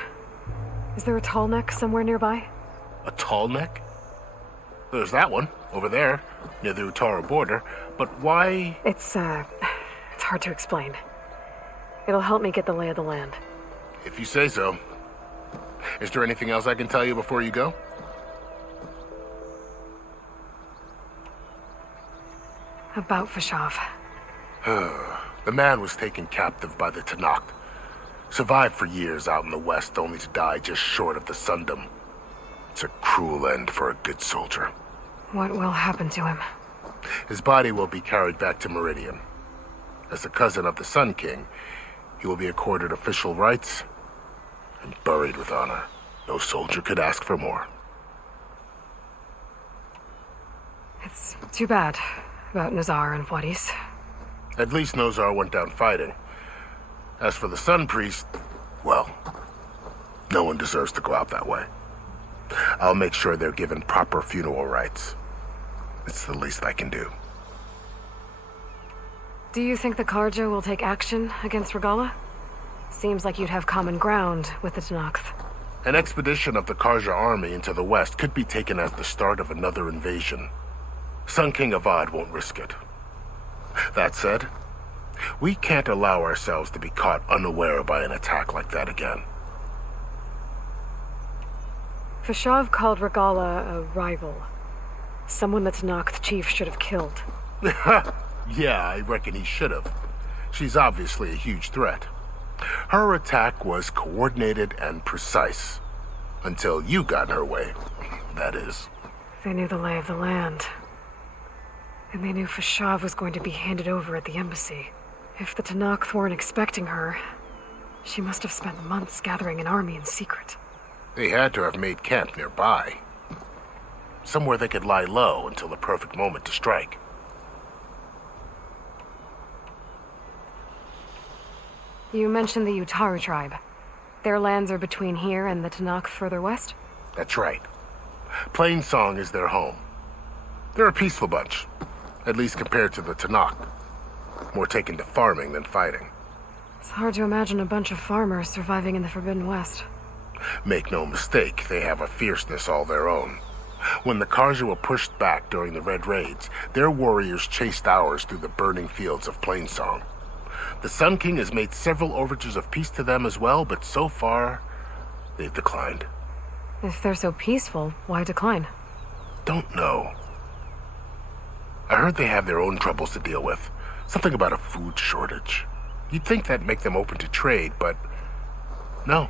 Is there a tall neck somewhere nearby? A tall neck? There's that one, over there, near the Utaru border. But why? It's hard to explain. It'll help me get the lay of the land. If you say so. Is there anything else I can tell you before you go? About Vashav. The man was taken captive by the Tenakth. Survived for years out in the west, only to die just short of the Sundom. It's a cruel end for a good soldier. What will happen to him? His body will be carried back to Meridian. As a cousin of the Sun King, he will be accorded official rights and buried with honor. No soldier could ask for more. It's too bad about Nazar and Vwadis. At least Nozar went down fighting. As for the Sun Priest, well, no one deserves to go out that way. I'll make sure they're given proper funeral rites. It's the least I can do. Do you think the Karja will take action against Regalla? Seems like you'd have common ground with the Tenakth. An expedition of the Karja army into the west could be taken as the start of another invasion. Sun King Avad won't risk it. That said, we can't allow ourselves to be caught unaware by an attack like that again. Vashav called Regalla a rival. Someone the Tenakth chief should have killed. Yeah, I reckon he should have. She's obviously a huge threat. Her attack was coordinated and precise. Until you got in her way, that is. They knew the lay of the land. And they knew Vashav was going to be handed over at the embassy. If the Tenakth weren't expecting her, she must have spent months gathering an army in secret. They had to have made camp nearby. Somewhere they could lie low until the perfect moment to strike. You mentioned the Utaru tribe. Their lands are between here and the Tenakth further west? That's right. Plainsong is their home. They're a peaceful bunch, at least compared to the Tenakth. More taken to farming than fighting. It's hard to imagine a bunch of farmers surviving in the Forbidden West. Make no mistake, they have a fierceness all their own. When the Karja were pushed back during the Red Raids, their warriors chased ours through the burning fields of Plainsong. The Sun King has made several overtures of peace to them as well, but so far, they've declined. If they're so peaceful, why decline? Don't know. I heard they have their own troubles to deal with. Something about a food shortage. You'd think that'd make them open to trade, but no.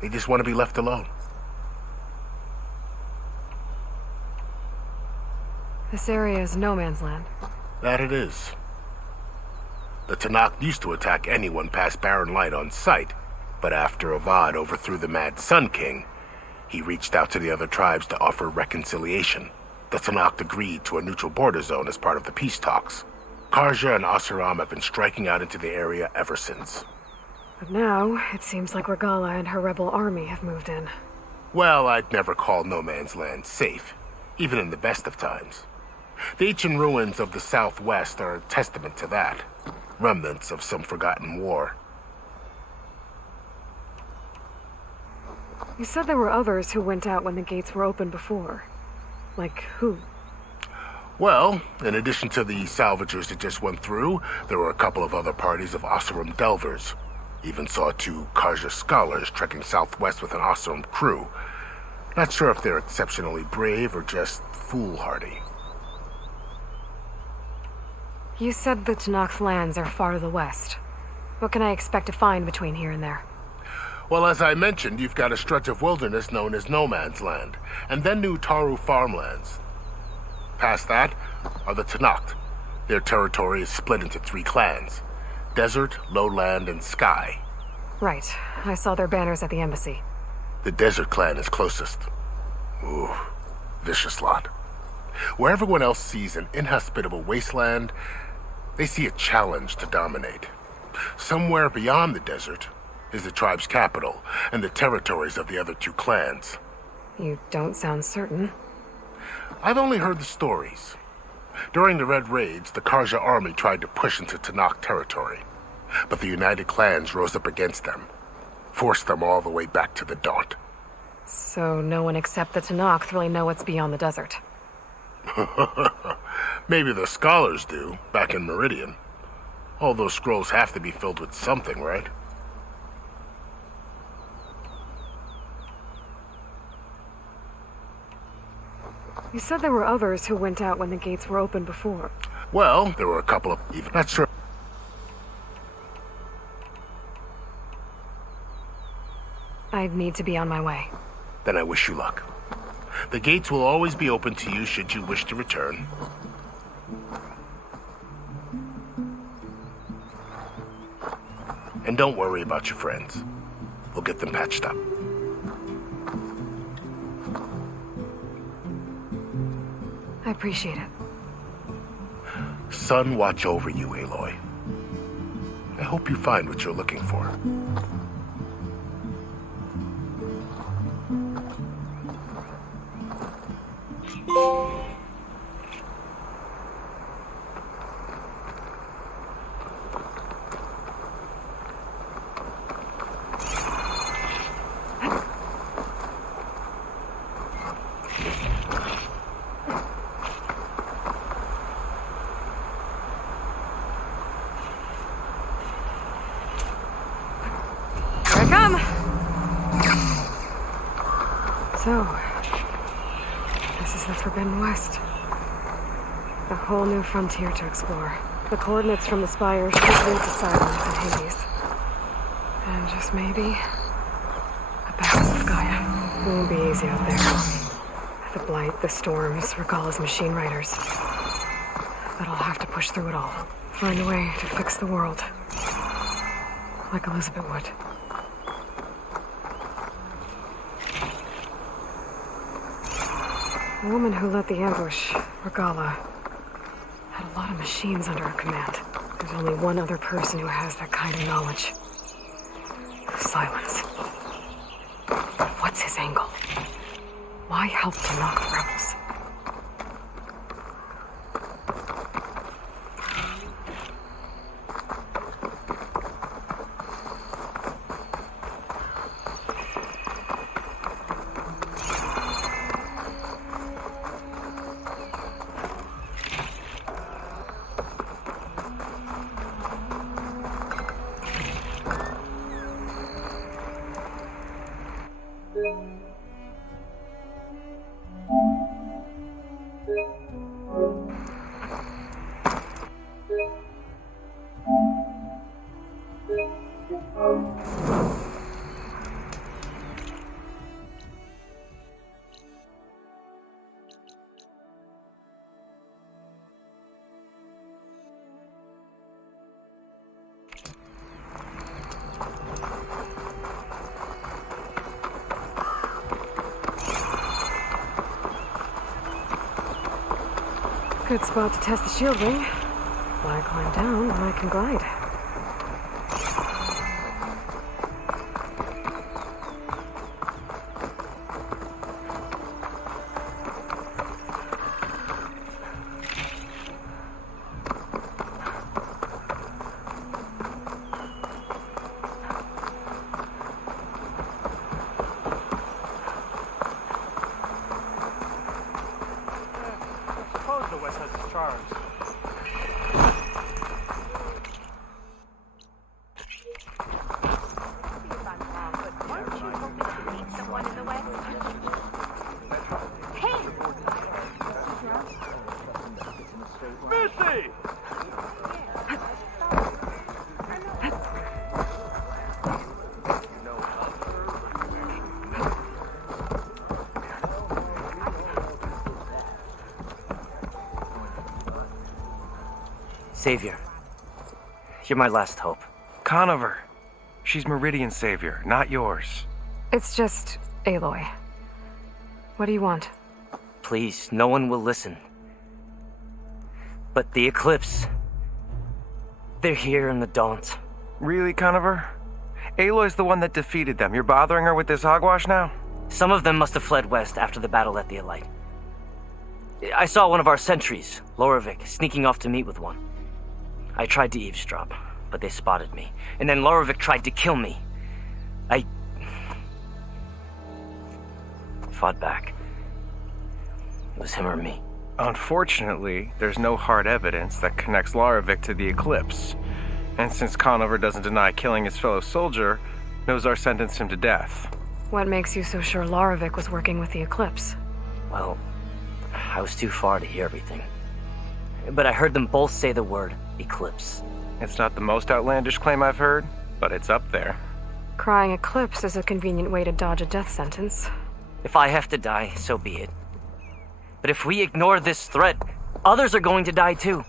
They just want to be left alone. This area is no man's land. That it is. The Tanakh used to attack anyone past Barren Light on sight, but after Avad overthrew the Mad Sun King, he reached out to the other tribes to offer reconciliation. The Tanakh agreed to a neutral border zone as part of the peace talks. Karja and Asuram have been striking out into the area ever since. But now, it seems like Regala and her rebel army have moved in. Well, I'd never call no man's land safe, even in the best of times. The ancient ruins of the southwest are a testament to that. Remnants of some forgotten war. You said there were others who went out when the gates were open before. Like who? Well, in addition to the salvagers that just went through, there were a couple of other parties of Oseram delvers. Even saw 2 Karja scholars trekking southwest with an Oseram crew. Not sure if they're exceptionally brave or just foolhardy. You said the Tanakh's lands are far to the west. What can I expect to find between here and there? Well, as I mentioned, you've got a stretch of wilderness known as No Man's Land, and then New Taru farmlands. Past that are the Tanakh. Their territory is split into 3 clans: Desert, Lowland, and Sky. Right. I saw their banners at the embassy. The Desert clan is closest. Ooh, vicious lot. Where everyone else sees an inhospitable wasteland, they see a challenge to dominate. Somewhere beyond the desert is the tribe's capital and the territories of the other 2 clans. You don't sound certain. I've only heard the stories. During the Red Raids, the Karja army tried to push into Tanakh territory, but the United Clans rose up against them, forced them all the way back to the Daunt. So no one except the Tanakh really know what's beyond the desert. Maybe the scholars do, back in Meridian. All those scrolls have to be filled with something, right? You said there were others who went out when the gates were open before. Well, there were a couple of... even not sure... I'd need to be on my way. Then I wish you luck. The gates will always be open to you should you wish to return. And don't worry about your friends. We'll get them patched up. I appreciate it. Sun watch over you, Aloy. I hope you find what you're looking for. So, this is the Forbidden West. A whole new frontier to explore. The coordinates from the spires should lead to Silence and Hades. And just maybe, a battle with Gaia. It won't be easy out there. The Blight, the Storms, Regala's machine riders. But I'll have to push through it all. Find a way to fix the world. Like Elizabeth would. The woman who led the ambush, Regala, had a lot of machines under her command. There's only one other person who has that kind of knowledge. Silence. What's his angle? Why help to knock the rebels? Good spot to test the shield ring. Why climb down when I can glide? Savior, you're my last hope. Conover. She's Meridian's savior, not yours. It's just Aloy. What do you want? Please, no one will listen. But the Eclipse... they're here in the Daunt. Really, Conover? Aloy's the one that defeated them. You're bothering her with this hogwash now? Some of them must have fled west after the battle at the Elite. I saw one of our sentries, Loravik, sneaking off to meet with one. I tried to eavesdrop, but they spotted me. And then Loravik tried to kill me. I fought back. It was him or me. Unfortunately, there's no hard evidence that connects Loravik to the Eclipse. And since Conover doesn't deny killing his fellow soldier, Nozar sentenced him to death. What makes you so sure Loravik was working with the Eclipse? Well, I was too far to hear everything. But I heard them both say the word Eclipse. It's not the most outlandish claim I've heard, but it's up there. Crying Eclipse is a convenient way to dodge a death sentence. If I have to die, so be it. But if we ignore this threat, others are going to die too.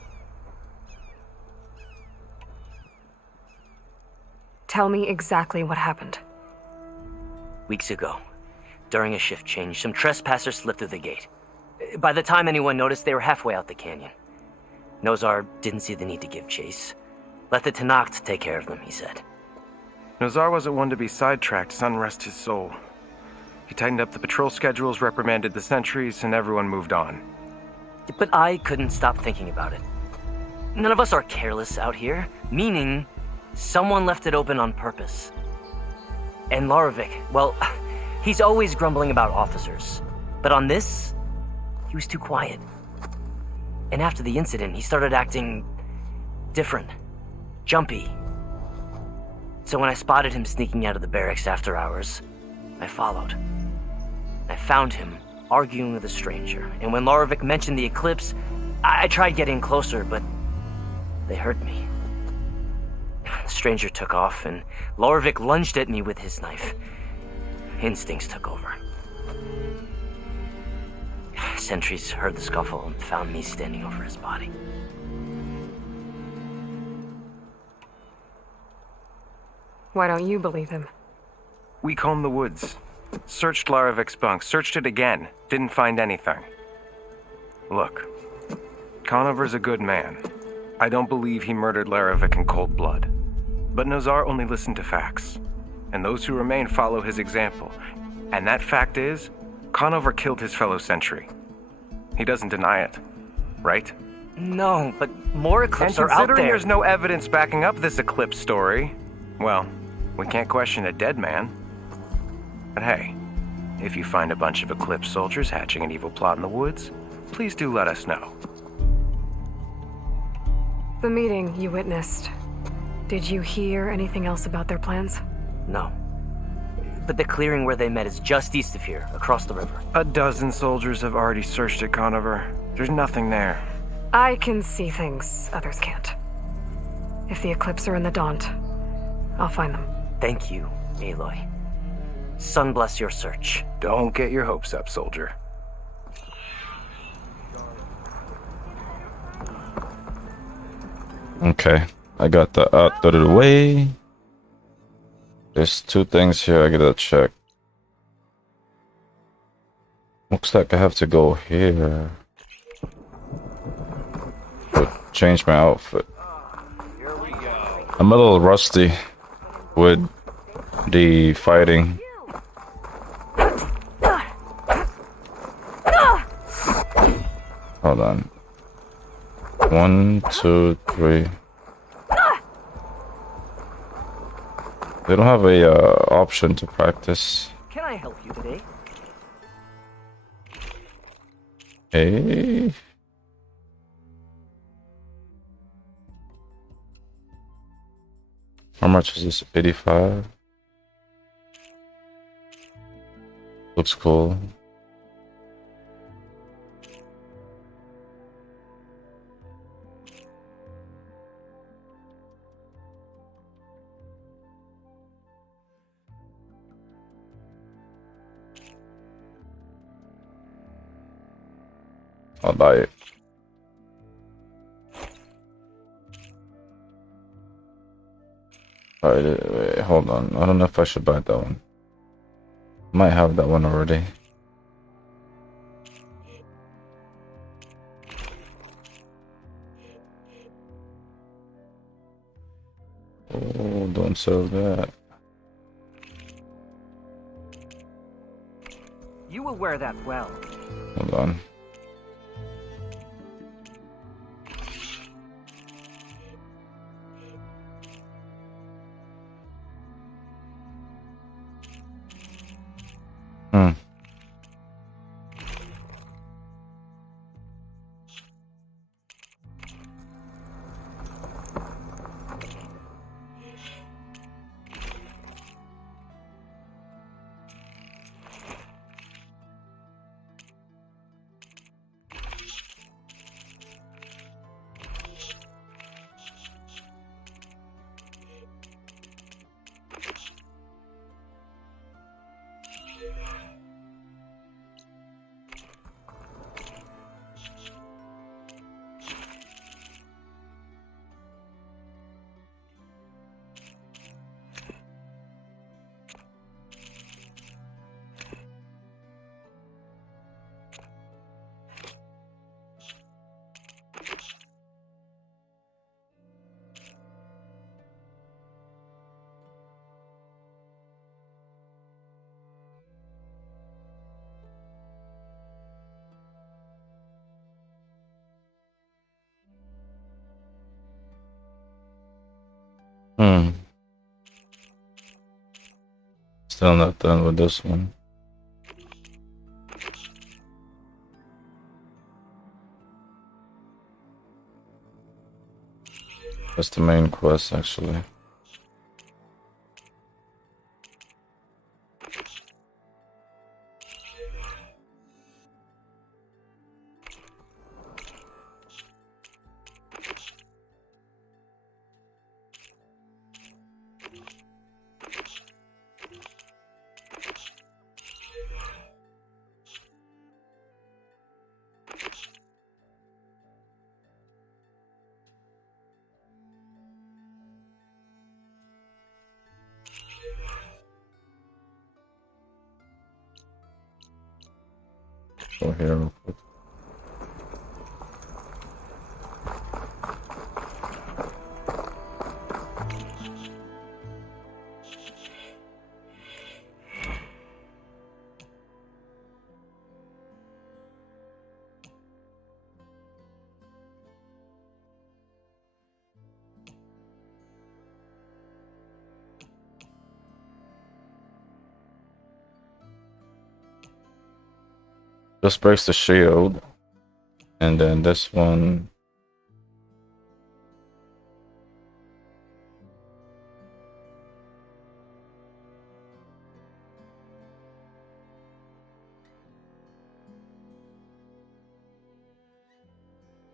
Tell me exactly what happened. Weeks ago, during a shift change, some trespassers slipped through the gate. By the time anyone noticed, they were halfway out the canyon. Nozar didn't see the need to give chase. Let the Tenakth take care of them, he said. Nozar wasn't one to be sidetracked, sun rest his soul. He tightened up the patrol schedules, reprimanded the sentries, and everyone moved on. But I couldn't stop thinking about it. None of us are careless out here, meaning someone left it open on purpose. And Loravik, well, he's always grumbling about officers. But on this, he was too quiet. And after the incident, he started acting different, jumpy. So when I spotted him sneaking out of the barracks after hours, I followed. I found him arguing with a stranger, and when Loravik mentioned the Eclipse, I tried getting closer, but they heard me. The stranger took off, and Loravik lunged at me with his knife. Instincts took over. Sentries heard the scuffle and found me standing over his body. Why don't you believe him? We combed the woods. Searched Loravik's bunk, searched it again, didn't find anything. Look, Conover's a good man. I don't believe he murdered Loravik in cold blood. But Nozar only listened to facts, and those who remain follow his example. And that fact is, Conover killed his fellow sentry. He doesn't deny it, right? No, but more Eclipse are out there. And considering there's no evidence backing up this Eclipse story, well, we can't question a dead man. But hey, if you find a bunch of Eclipse soldiers hatching an evil plot in the woods, please do let us know. The meeting you witnessed, did you hear anything else about their plans? No. But the clearing where they met is just east of here, across the river. A dozen soldiers have already searched it, Conover. There's nothing there. I can see things others can't. If the Eclipse are in the Daunt, I'll find them. Thank you, Aloy. Sun bless your search. Don't get your hopes up, soldier. Okay, I got that out of the way. There's two things here I gotta check. Looks like I have to go here. change my outfit. I'm a little rusty with the fighting. Hold on. 1, 2, 3. They don't have a option to practice. Can I help you today? Hey. How much is this? 85. Looks cool. I'll buy it. Alright, wait, hold on. I don't know if I should buy that one. Might have that one already. Oh, don't sell that. You will wear that well. Hold on. Still not done with this one. That's the main quest, actually. Go here real quick. This breaks the shield, and then this one.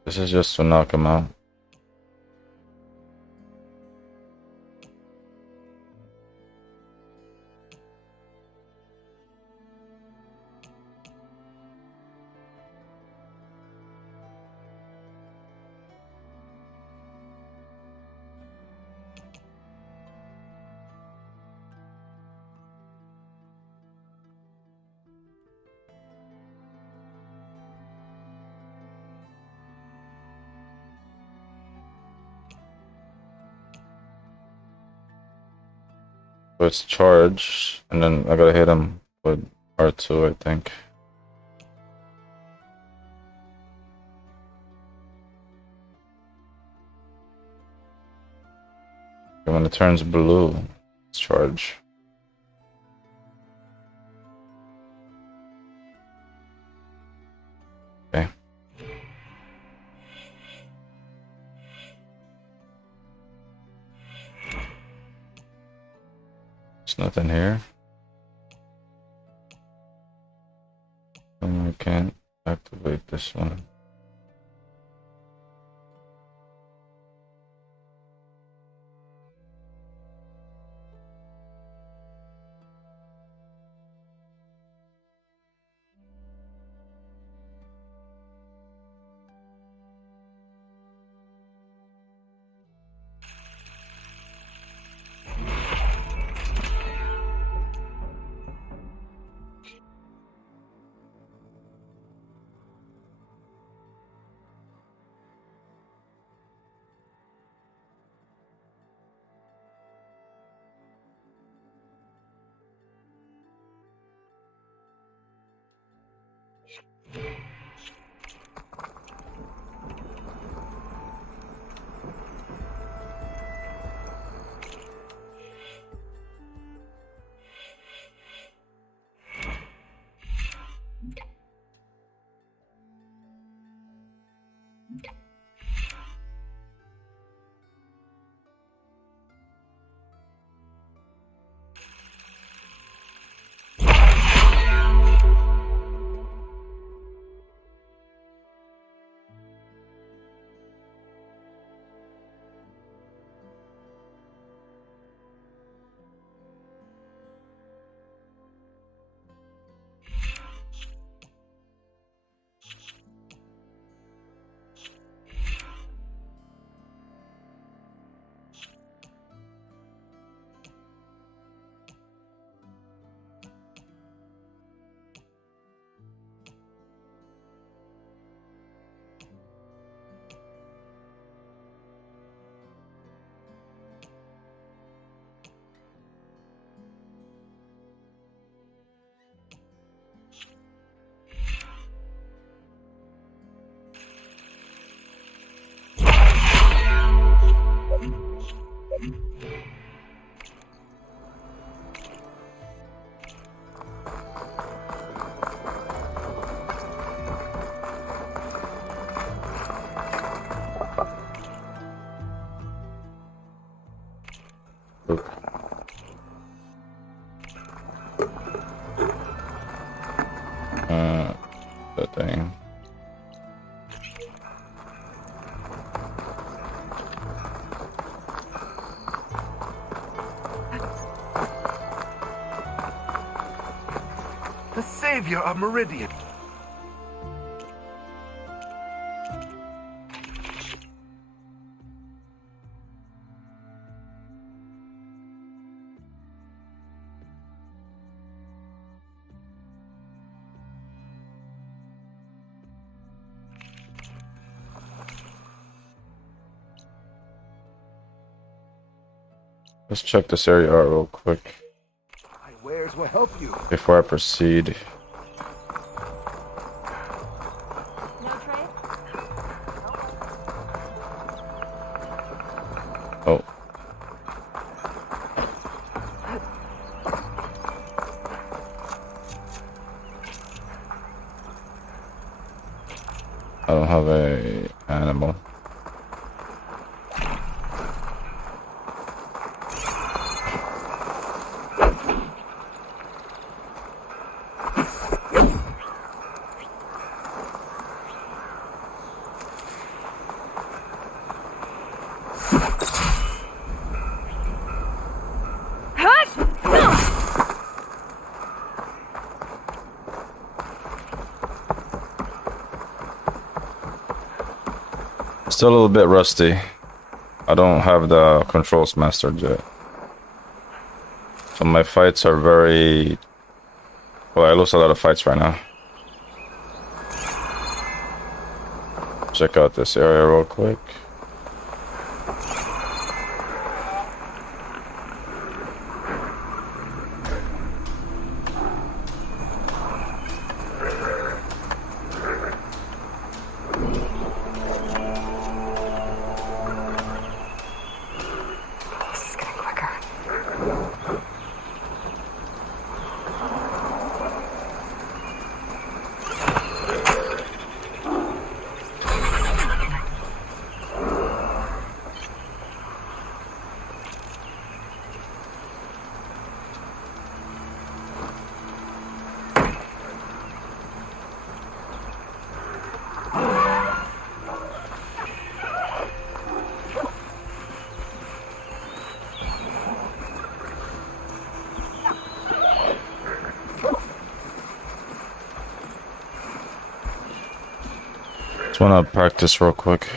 This is just to knock him out. So it's charged, and then I gotta hit him with R2, I think. And when it turns blue, it's charged. Okay. There's nothing here. I can't activate this one. That thing. The savior of Meridian. Let's check this area out real quick My wares will help you. before I proceed. Oh. I don't have a animal. Still a little bit rusty. I don't have the controls mastered yet. So my fights are very... Well, I lose a lot of fights right now. Check out this area real quick. Just wanna practice real quick.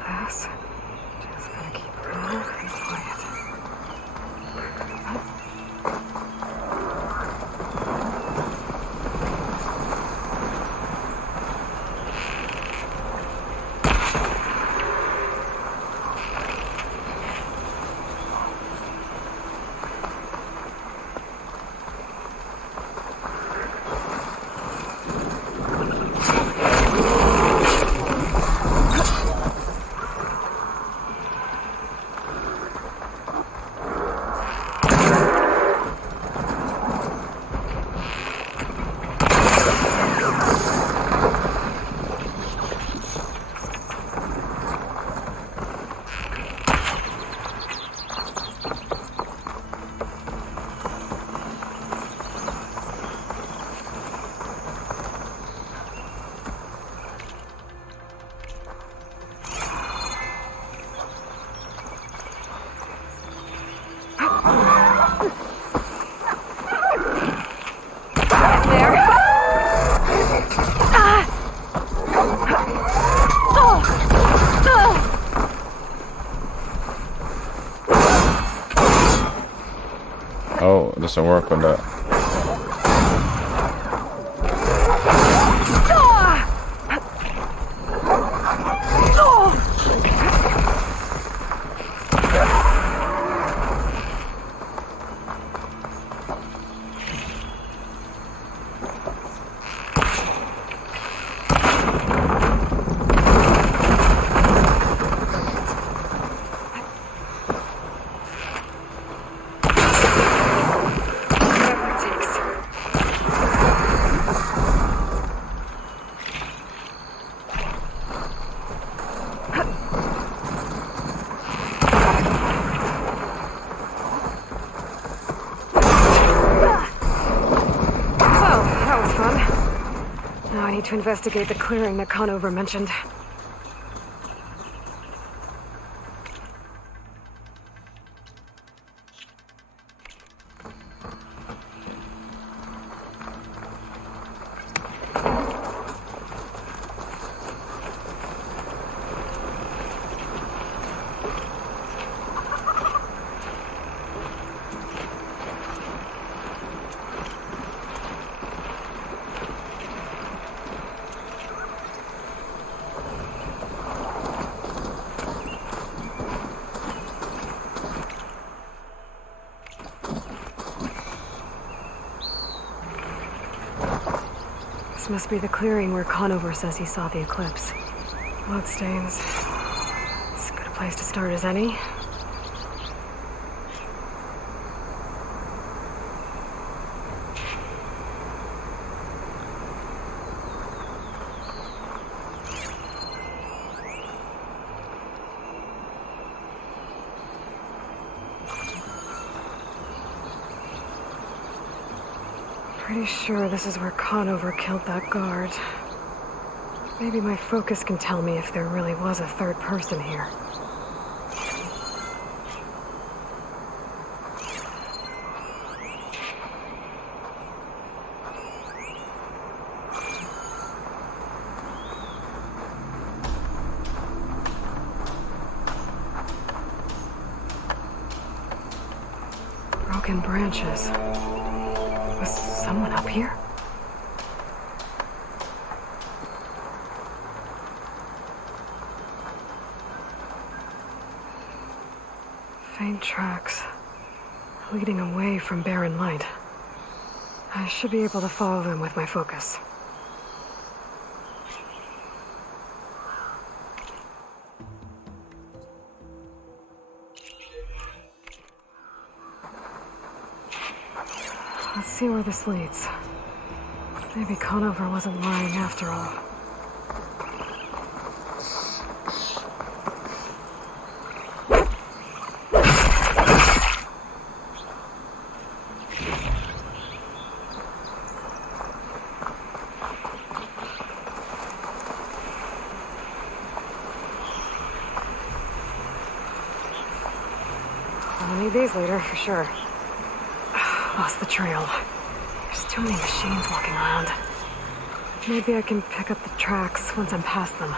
Pass. Just gotta keep real and quiet. Oh, it doesn't work on that. To investigate the clearing that Conover mentioned. This must be the clearing where Conover says he saw the eclipse. Bloodstains. As good a place to start as any. Pretty sure this is where Conover killed that guard. Maybe my focus can tell me if there really was a third person here. Broken branches. Was someone up here? Faint tracks leading away from barren light. I should be able to follow them with my focus. Let's see where this leads. Maybe Conover wasn't lying after all. I'll need these later, for sure. Lost the trail. There's too many machines walking around. Maybe I can pick up the tracks once I'm past them.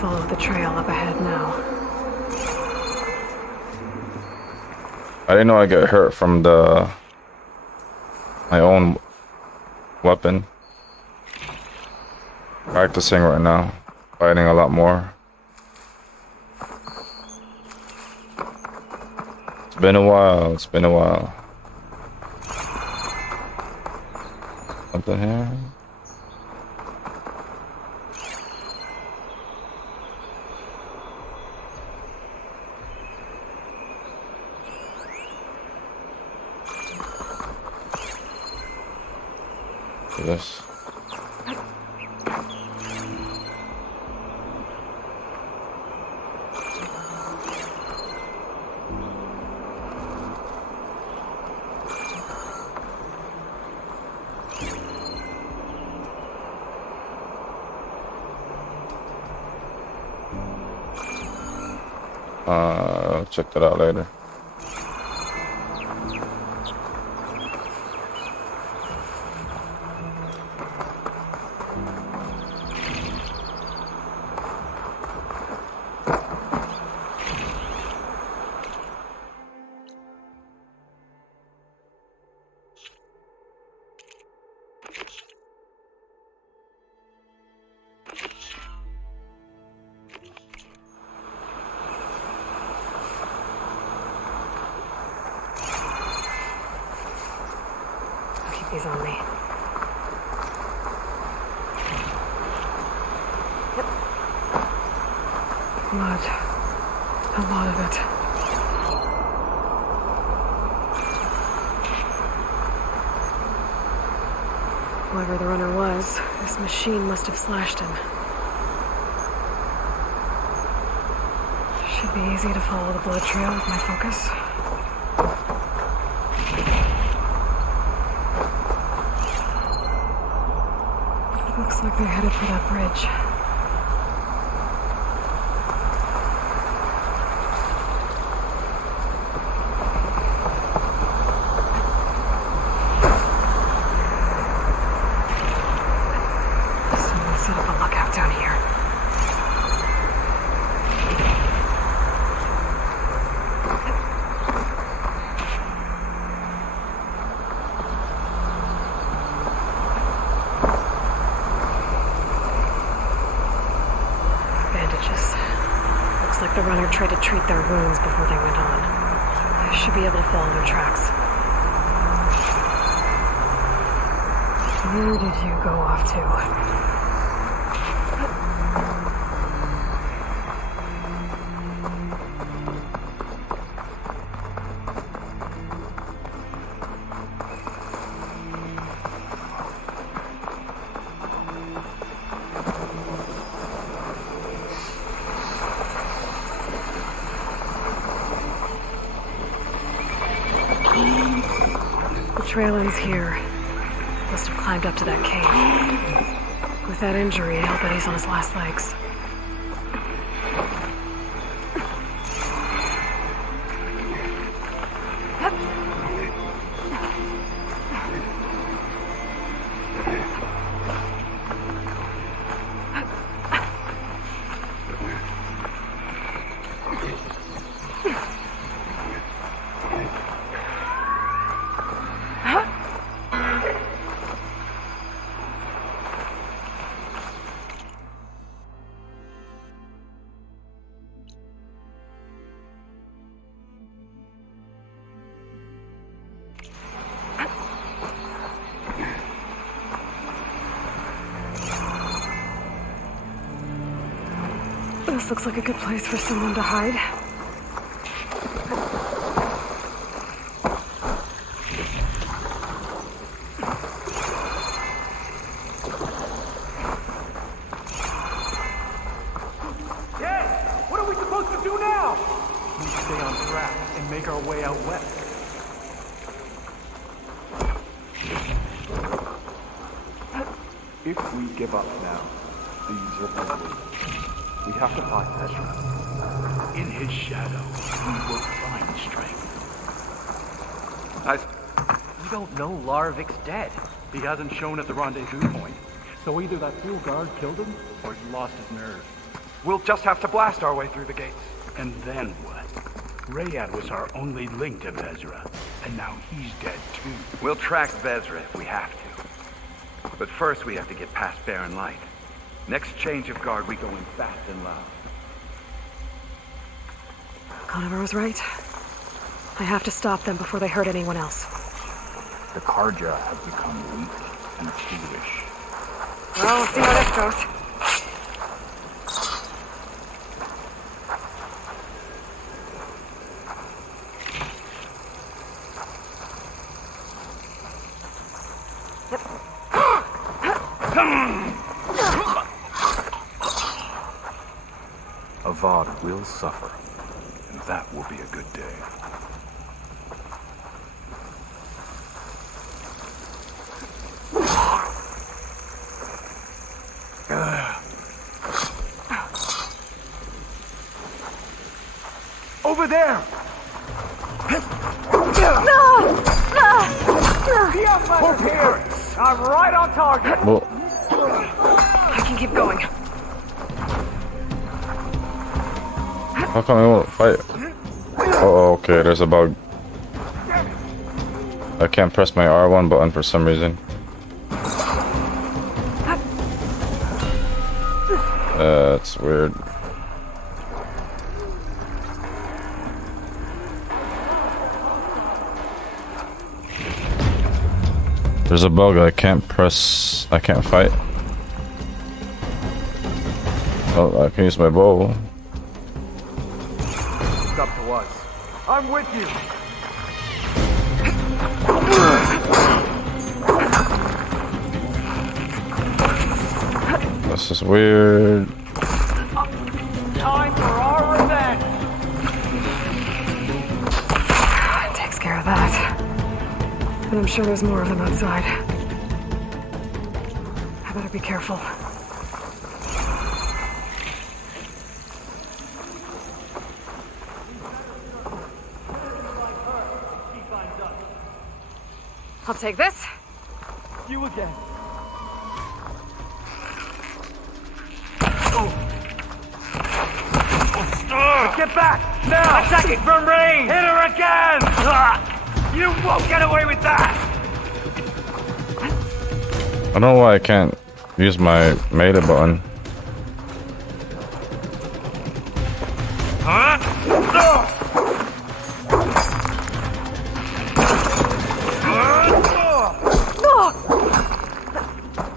Follow the trail up ahead now. I didn't know I get hurt from my own weapon. Practicing right now, fighting a lot more. It's been a while. It's been a while. Something here. for this. I'll check that out later. He's on me. Blood. A lot of it. Whoever the runner was, this machine must have slashed him. Should be easy to follow the blood trail with my focus. Looks like they're headed for that bridge. Someone set up a lookout down here. Looks like the runner tried to treat their wounds before they went on. I should be able to follow their tracks. Where did you go off to? Trail ends here. Must have climbed up to that cave. With that injury, I'll bet he's on his last legs. This looks like a good place for someone to hide. Yes! What are we supposed to do now? We stay on track and make our way out west. If we give up now, these are ended. We have to find Ezra. In his shadow, we will find strength. We don't know Larvik's dead. He hasn't shown at the rendezvous point. So either that fool guard killed him, or he lost his nerve. We'll just have to blast our way through the gates. And then what? Rayad was our only link to Vezra, and now he's dead too. We'll track Vezra if we have to. But first we have to get past Barren Light. Next change of guard, we go in fast and loud. Conover was right. I have to stop them before they hurt anyone else. The Karja have become weak and foolish. Well, we'll see how this goes. Avad will suffer, and that will be a good day. Over there! Over here! I'm right on target! Well, I can keep going. how come I won't fight? Oh, okay, there's a bug. I can't press my R1 button for some reason. That's weird. There's a bug, I can't fight. Oh, I can use my bow. It's up to us. I'm with you. This is weird. Time for our revenge. Takes care of that. And I'm sure there's more of them outside. I better be careful. I'll take this. You again. Get back! Now! Attacking from range! Hit her again! You won't get away with that! I don't know why I can't use my melee button.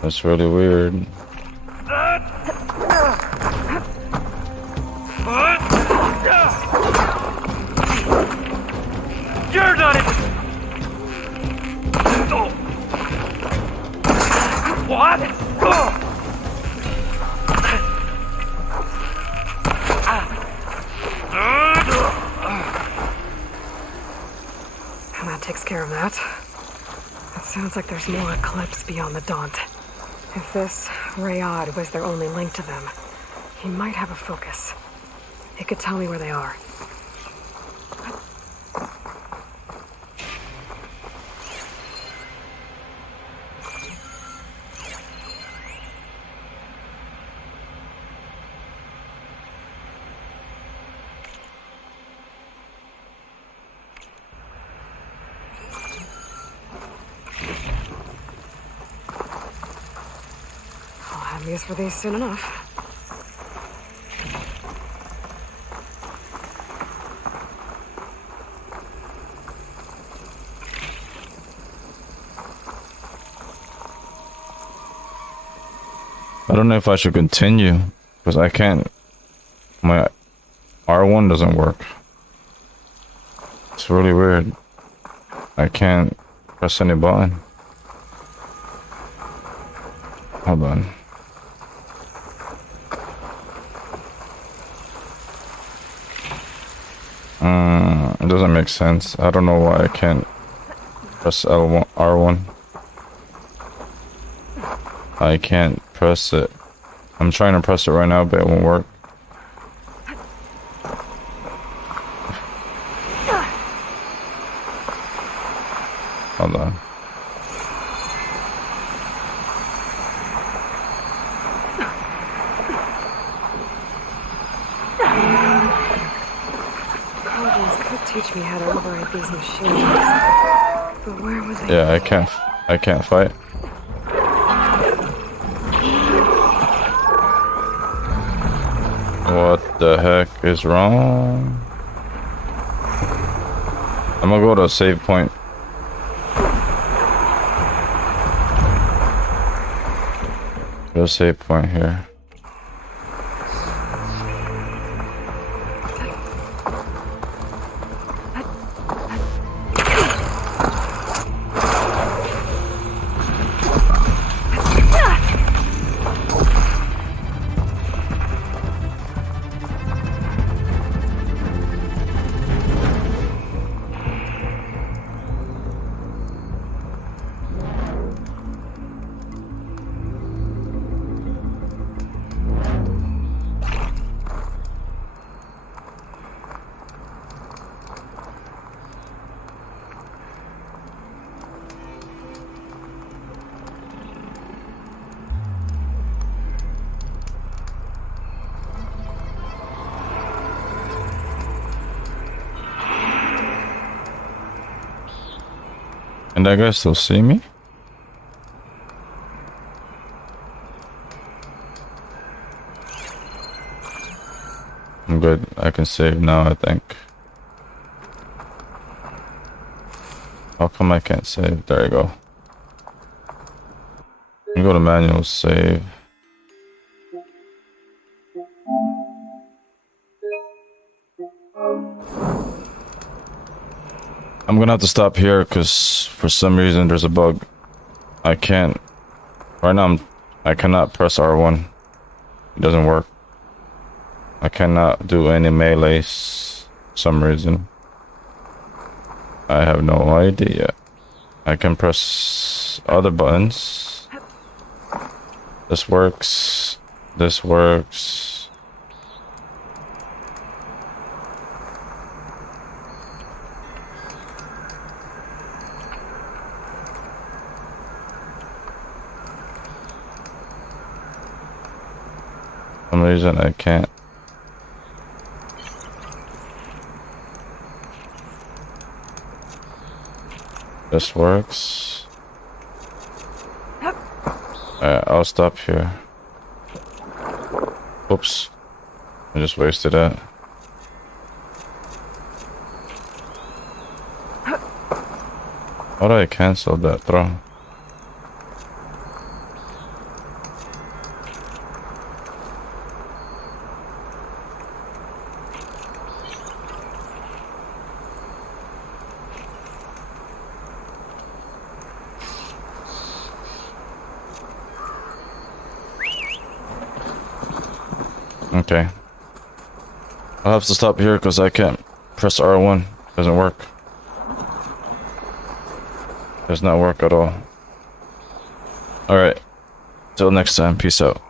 That's really weird. You're not it! What? And that takes care of that. It sounds like there's more Eclipse beyond the Daunt. If this Rayad was their only link to them, he might have a focus. He could tell me where they are. I'll have use for these soon enough. I don't know if I should continue because I can't. My R1 doesn't work. It's really weird. I can't press any button. Hold on. It doesn't make sense. I don't know why I can't press L1, R1. I can't press it. I'm trying to press it right now, but it won't work. Hold on. Guardians could teach me how to override these machines. But where would they? Yeah, I can't fight. What the heck is wrong? I'm gonna go to a save point. Go save point here. Can that guy still see me? I'm good. I can save now, I think. How come I can't save? There you go. You go to manual save. I'm gonna have to stop here because for some reason there's a bug. I can't. Right now I cannot press R1. It doesn't work. I cannot do any melees for some reason. I have no idea. I can press other buttons. This works. This works. For some reason I can't. This works. Alright, I'll stop here. Oops. I just wasted that. How do I cancel that throw? Okay. I'll have to stop here because I can't press R1. Doesn't work. Does not work at all. Alright. Till next time. Peace out.